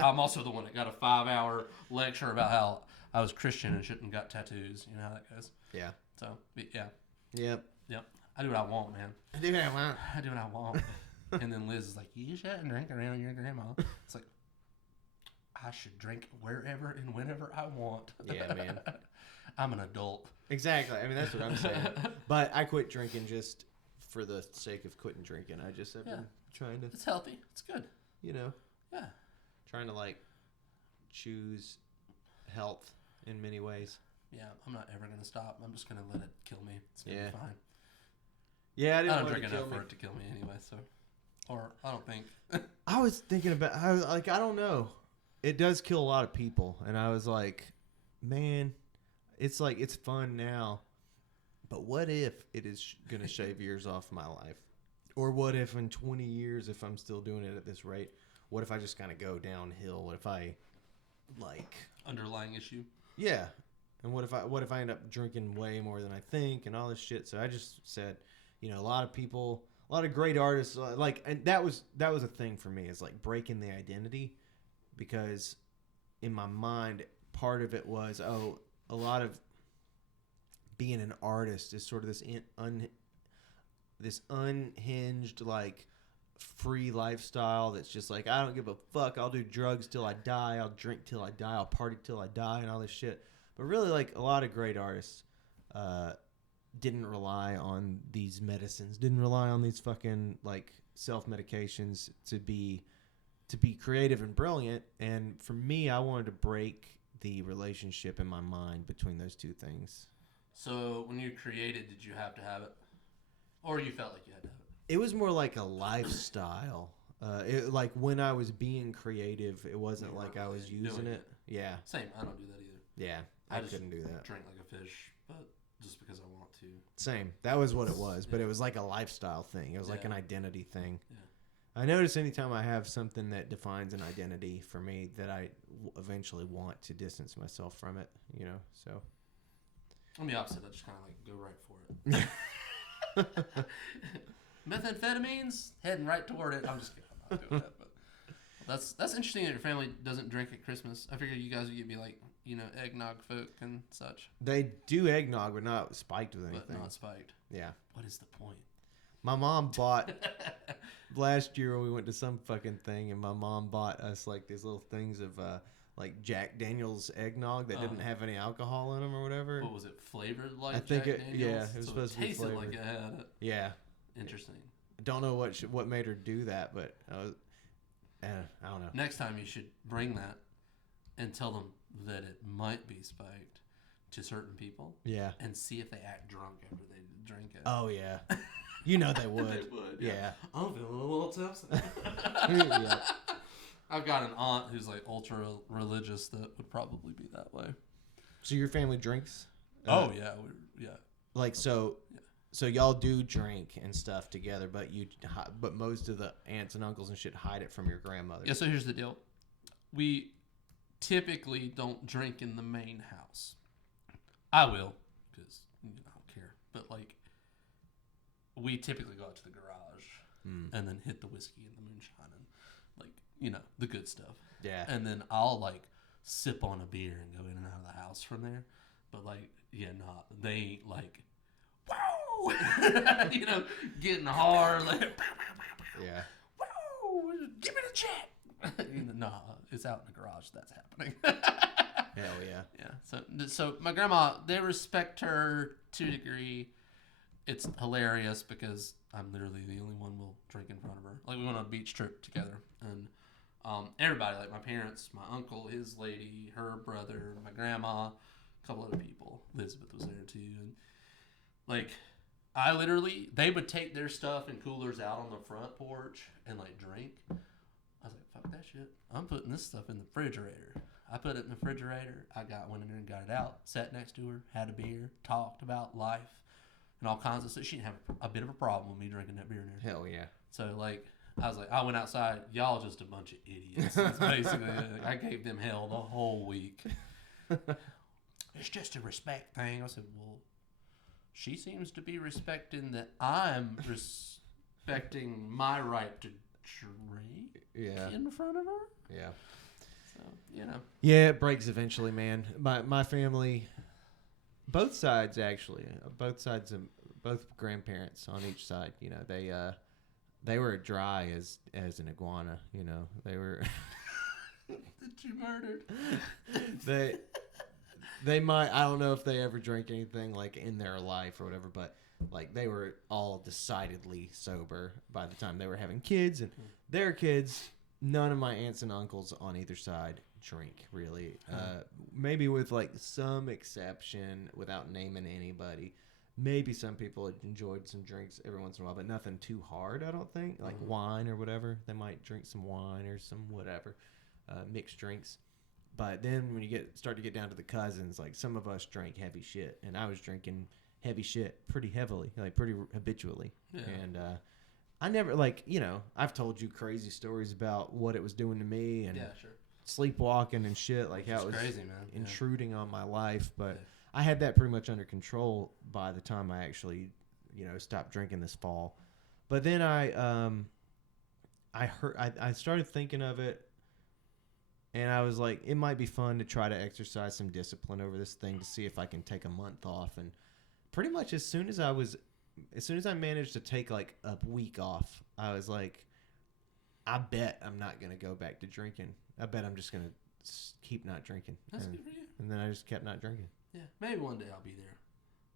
I'm also the one that got a 5-hour lecture about how I was Christian and shouldn't got tattoos. You know how that goes. Yeah. So, yeah. Yep. I do what I want, man. I do what I want. I do what I want. And then Liz is like, you shouldn't drink around your grandma. It's like, I should drink wherever and whenever I want. Yeah, man. I'm an adult. Exactly. I mean, that's what I'm saying. But I quit drinking just for the sake of quitting drinking. I just have been trying to... It's healthy. It's good. Yeah. Trying to, choose health in many ways. Yeah, I'm not ever going to stop. I'm just going to let it kill me. It's going to be fine. Yeah, I don't drink enough for it to kill me anyway, so... Or, I don't think... I was thinking about... I don't know. It does kill a lot of people. And I was like, man, it's fun now. But what if it is going to shave years off my life? Or what if in 20 years, if I'm still doing it at this rate, what if I just kind of go downhill? What if I, Underlying issue? Yeah. And what if I end up drinking way more than I think and all this shit? So I just said, a lot of people, a lot of great artists, and that was a thing for me, is breaking the identity. Because in my mind, part of it was, a lot of being an artist is sort of this unhinged, free lifestyle that's just I don't give a fuck. I'll do drugs till I die. I'll drink till I die. I'll party till I die and all this shit. But really, a lot of great artists didn't rely on these medicines, didn't rely on these fucking, self-medications to be creative and brilliant. And for me, I wanted to break the relationship in my mind between those two things. So when you created, did you have to have it? Or you felt like you had to have it? It was more like a lifestyle. When I was being creative, it wasn't like I was using it. Yeah. Same. I don't do that either. Yeah. I couldn't do that. Drink like a fish, but just because I want to. Same. That was what it was. But it was like a lifestyle thing. It was like an identity thing. Yeah. I notice anytime I have something that defines an identity for me, that I eventually want to distance myself from it, so. I'm the opposite. I just kind of go right for it. Methamphetamines, heading right toward it. I'm just kidding. I'm not doing that. But that's interesting that your family doesn't drink at Christmas. I figured you guys would be eggnog folk and such. They do eggnog, but not spiked with anything. But not spiked. Yeah. What is the point? My mom bought last year when we went to some fucking thing, and my mom bought us these little things of Jack Daniel's eggnog that didn't have any alcohol in them or whatever. What was it, flavored like I think Jack Daniel's? Yeah, it was supposed to be tasted flavored. like it had it. Yeah. Interesting. I don't know what made her do that, but I don't know. Next time you should bring that and tell them that it might be spiked to certain people. Yeah. And see if they act drunk after they drink it. Oh, yeah. You know they would. They would. Yeah. I'm feeling a little tipsy. Yeah. I've got an aunt who's like ultra religious that would probably be that way. So your family drinks? Oh, yeah. Like, so y'all do drink and stuff together, but most of the aunts and uncles and shit hide it from your grandmother. Yeah, so here's the deal. We typically don't drink in the main house. I will, because I don't care. But, like, we typically go out to the garage and then hit the whiskey and the moonshine and, like, the good stuff. Yeah. And then I'll, like, sip on a beer and go in and out of the house from there. But, like, they ain't, like, whoa! Getting hard. Like, yeah. whoa! Give me the check! Nah, it's out in the garage that's happening. Hell yeah. Yeah. So my grandma, they respect her to a degree. It's hilarious because I'm literally the only one will drink in front of her. Like, we went on a beach trip together, and everybody, like my parents, my uncle, his lady, her brother, my grandma, a couple other people. Elizabeth was there too, and like, they would take their stuff and coolers out on the front porch and like drink. I was like, fuck that shit. I'm putting this stuff in the refrigerator. I put it in the refrigerator. I went in there and got it out, sat next to her, had a beer, talked about life and all kinds of stuff. She didn't have a bit of a problem with me drinking that beer in there. Hell yeah. So, like, I was like, I went outside. Y'all just a bunch of idiots. That's basically it. I gave them hell the whole week. It's just a respect thing. I said, well, she seems to be respecting that I'm respecting my right to drink in front of her. Yeah. So, Yeah, it breaks eventually, man. My family, both sides actually, both grandparents on each side, they were dry as an iguana, they were. That you murdered. They might, I don't know if they ever drank anything like in their life or whatever, but like they were all decidedly sober by the time they were having kids, and their kids, none of my aunts and uncles on either side drink really. Maybe with like some exception, without naming anybody. Maybe some people enjoyed some drinks every once in a while, but nothing too hard, I don't think. Like wine or whatever. They might drink some wine or some whatever, mixed drinks. But then when you start to get down to the cousins, like some of us drank heavy shit, and I was drinking heavy shit pretty heavily, like pretty habitually. Yeah. And I never, like, I've told you crazy stories about what it was doing to me and sleepwalking and shit, like how it was crazy, man. intruding on my life. But I had that pretty much under control by the time I actually, stopped drinking this fall. But then I started thinking of it. And I was like, it might be fun to try to exercise some discipline over this thing to see if I can take a month off. And pretty much as soon as I managed to take like a week off, I was like, I bet I'm not going to go back to drinking. I bet I'm just going to keep not drinking. That's good for you. And then I just kept not drinking. Yeah, maybe one day I'll be there.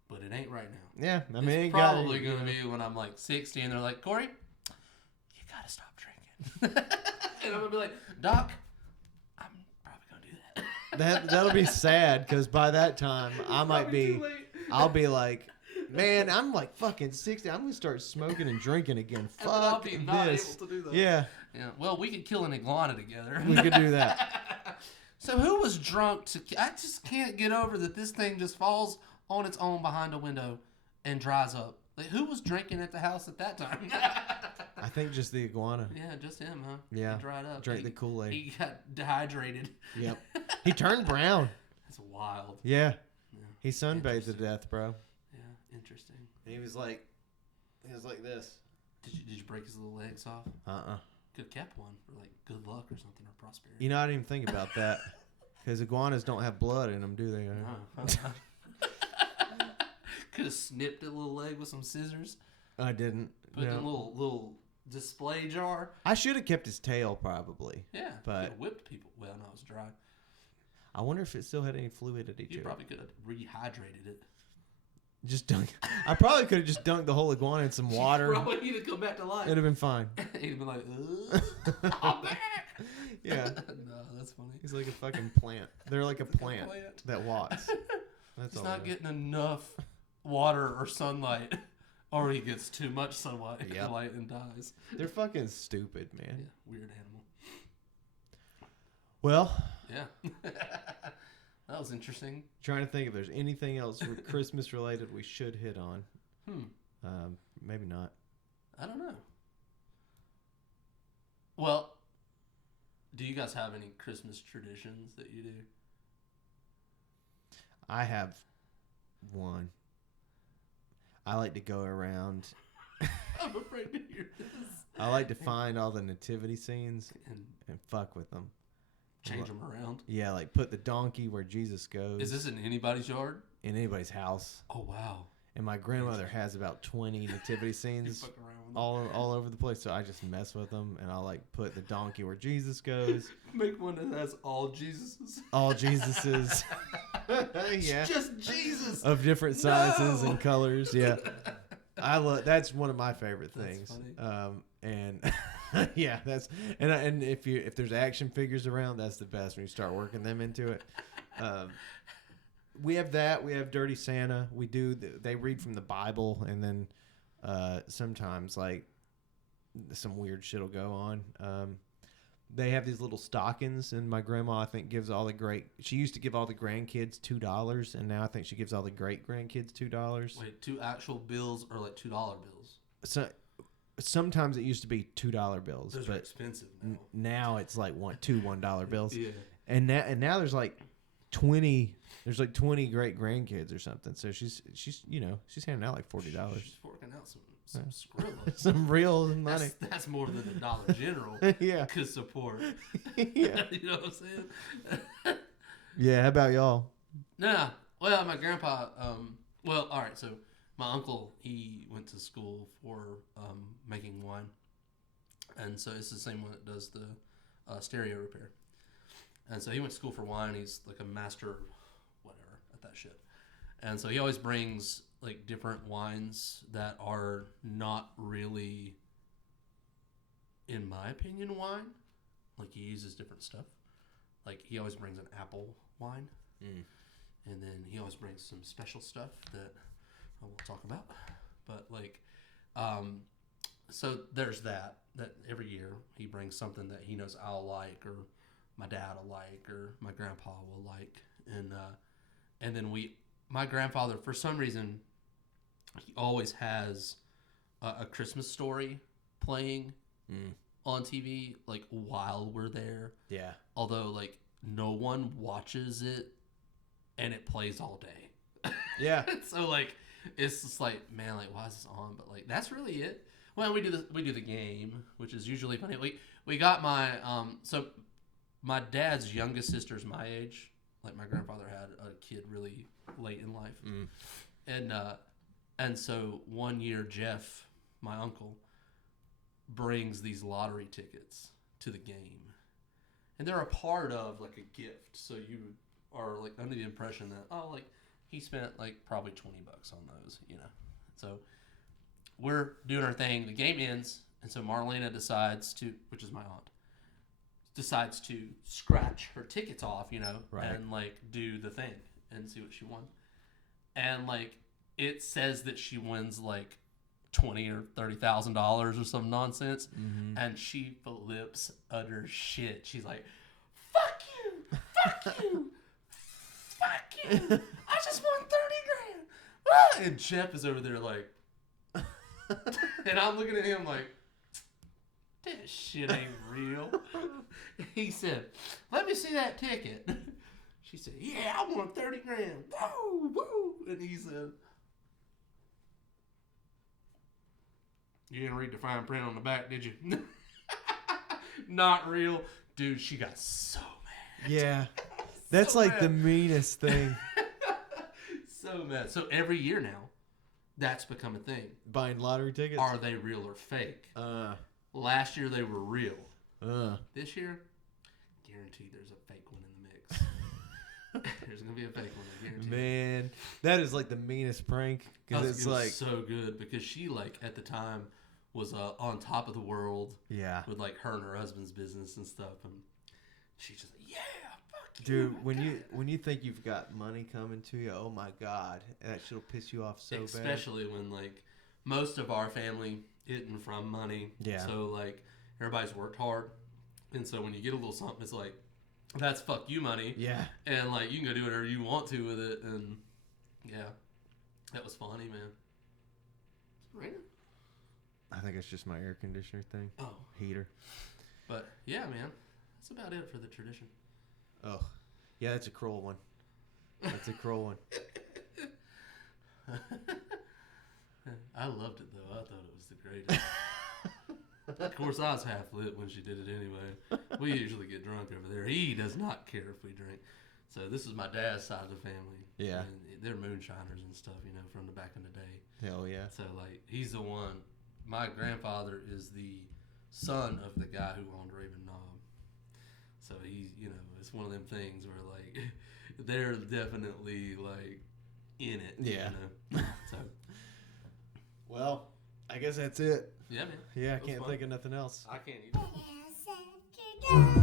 But it ain't right now. Yeah, I mean, it's probably going to be when I'm like 60 and they're like, Corey, you got to stop drinking. And I'm going to be like, Doc, that'll be sad, because by that time I'll be like, man, I'm like fucking 60. I'm gonna start smoking and drinking again. Fuck I'll be not this. able to do that. Yeah. Well, we could kill an iguana together. We could do that. So who was drunk I just can't get over that this thing just falls on its own behind a window and dries up. Like, who was drinking at the house at that time? I think just the iguana. Yeah, just him, huh? Yeah. He dried up. Drank the Kool-Aid. He got dehydrated. Yep. He turned brown. That's wild. Yeah. He sunbathed to death, bro. Yeah, interesting. He was like this. Did you break his little legs off? Could have kept one for like good luck or something, or prosperity. I didn't even think about that, because iguanas don't have blood in them, do they? No. Could have snipped a little leg with some scissors. I didn't. Put in a little display jar. I should have kept his tail, probably. Yeah, but whipped people. Well, no, it was dry. I wonder if it still had any fluidity to it. You probably could have rehydrated it. Just dunk. I probably could have just dunked the whole iguana in some water. Probably he'd have come back to life. It'd have been fine. He'd have been like, I'm back. Yeah. No, That's funny. He's like a fucking plant. They're like a plant that walks. That's He's all not getting enough water or sunlight, or he gets too much sunlight light and dies. They're fucking stupid, man. Yeah, weird animal. Well, yeah. That was interesting. Trying to think if there's anything else Christmas related we should hit on. Maybe not. I don't know. Well, do you guys have any Christmas traditions that you do? I have one. I like to go around. I'm afraid to hear this. I like to find all the nativity scenes and fuck with them. Change them around? Yeah, like put the donkey where Jesus goes. Is this in anybody's yard? In anybody's house. Oh, wow. And my grandmother has about 20 nativity scenes all over the place. So I just mess with them, and I'll like put the donkey where Jesus goes. Make one that has all Jesuses. All Jesuses. Yeah. Just Jesus. Of different sizes and colors. Yeah. That's one of my favorite things. And yeah, and if there's action figures around, that's the best when you start working them into it. We have that. We have Dirty Santa. We do. They read from the Bible, and then sometimes like some weird shit will go on. They have these little stockings, and my grandma I think gives she used to give all the grandkids $2, and now I think she gives all the great grandkids $2. Wait, 2 actual bills or like $2 bills? So sometimes it used to be $2 bills. Those are expensive now. Now it's like two $1 bills. Yeah. And now there's like 20. There's like 20 great grandkids or something. So she's handing out like $40. She's forking out some Skrilla. Some real money. That's more than the Dollar General could support. Yeah. You know what I'm saying? Yeah, how about y'all? Nah. Well, my grandpa, all right, so my uncle, he went to school for making wine. And so it's the same one that does the stereo repair. And so he went to school for wine. He's like a master whatever at that shit. And so he always brings like different wines that are not really, in my opinion, wine. Like he uses different stuff. Like he always brings an apple wine. And then he always brings some special stuff that I won't talk about. But like, so there's that every year he brings something that he knows I'll like, or my dad will like, or my grandpa will like. And then my grandfather, for some reason, he always has a Christmas Story playing on TV, like while we're there. Yeah. Although like no one watches it, and it plays all day. Yeah. So like it's just like, man, like why is this on? But like that's really it. Well, we do the game, which is usually funny. We got my so my dad's youngest sister's my age. Like my grandfather had a kid really late in life, and so one year Jeff, my uncle, brings these lottery tickets to the game, and they're a part of like a gift. So you are like under the impression that like he spent like probably $20 on those, So we're doing our thing. The game ends, and so Marlena decides to, which is my aunt, decides to scratch her tickets off, right, and like do the thing and see what she won. And like it says that she wins like $20,000 or $30,000 or some nonsense, and she flips utter shit. She's like, "Fuck you! Fuck you! Fuck you! I just won 30 grand!" Ah! And Jeff is over there like, and I'm looking at him like, "This shit ain't real." He said, "Let me see that ticket." She said, "Yeah, I won 30 grand. Woo, woo." And he said, "You didn't read the fine print on the back, did you?" Not real. Dude, she got so mad. Yeah. That's so like mad. The meanest thing. So mad. So every year now, that's become a thing. Buying lottery tickets? Are they real or fake? Last year they were real. This year, guaranteed there's a fake one in the mix. There's going to be a fake one, I guarantee. Man, that is like the meanest prank. Because it's like so good because she like at the time was on top of the world. Yeah. With like her and her husband's business and stuff. And she's just like, yeah, fuck you. Dude, when you think you've got money coming to you, oh my God, that shit'll piss you off so bad. Especially when, like, most of our family isn't from money. Yeah. So, like, everybody's worked hard. And so when you get a little something, it's like, that's fuck you money. Yeah. And, like, you can go do whatever you want to with it. And, yeah, that was funny, man. Is it raining? I think it's just my air conditioner thing. Oh. Heater. But, yeah, man. That's about it for the tradition. Oh. Yeah, that's a Kroll one. That's a Kroll one. I loved it, though. I thought it was the greatest. Of course, I was half lit when she did it anyway. We usually get drunk over there. He does not care if we drink. So this is my dad's side of the family. Yeah. And they're moonshiners and stuff, you know, from the back in the day. Hell yeah. So, like, he's the one. My grandfather is the son of the guy who owned Raven Knob. So he's, you know, it's one of them things where, like, they're definitely, like, in it. Yeah. You know? So. Well, I guess that's it. Yeah, man. Yeah, I can't think of nothing else. I can't either.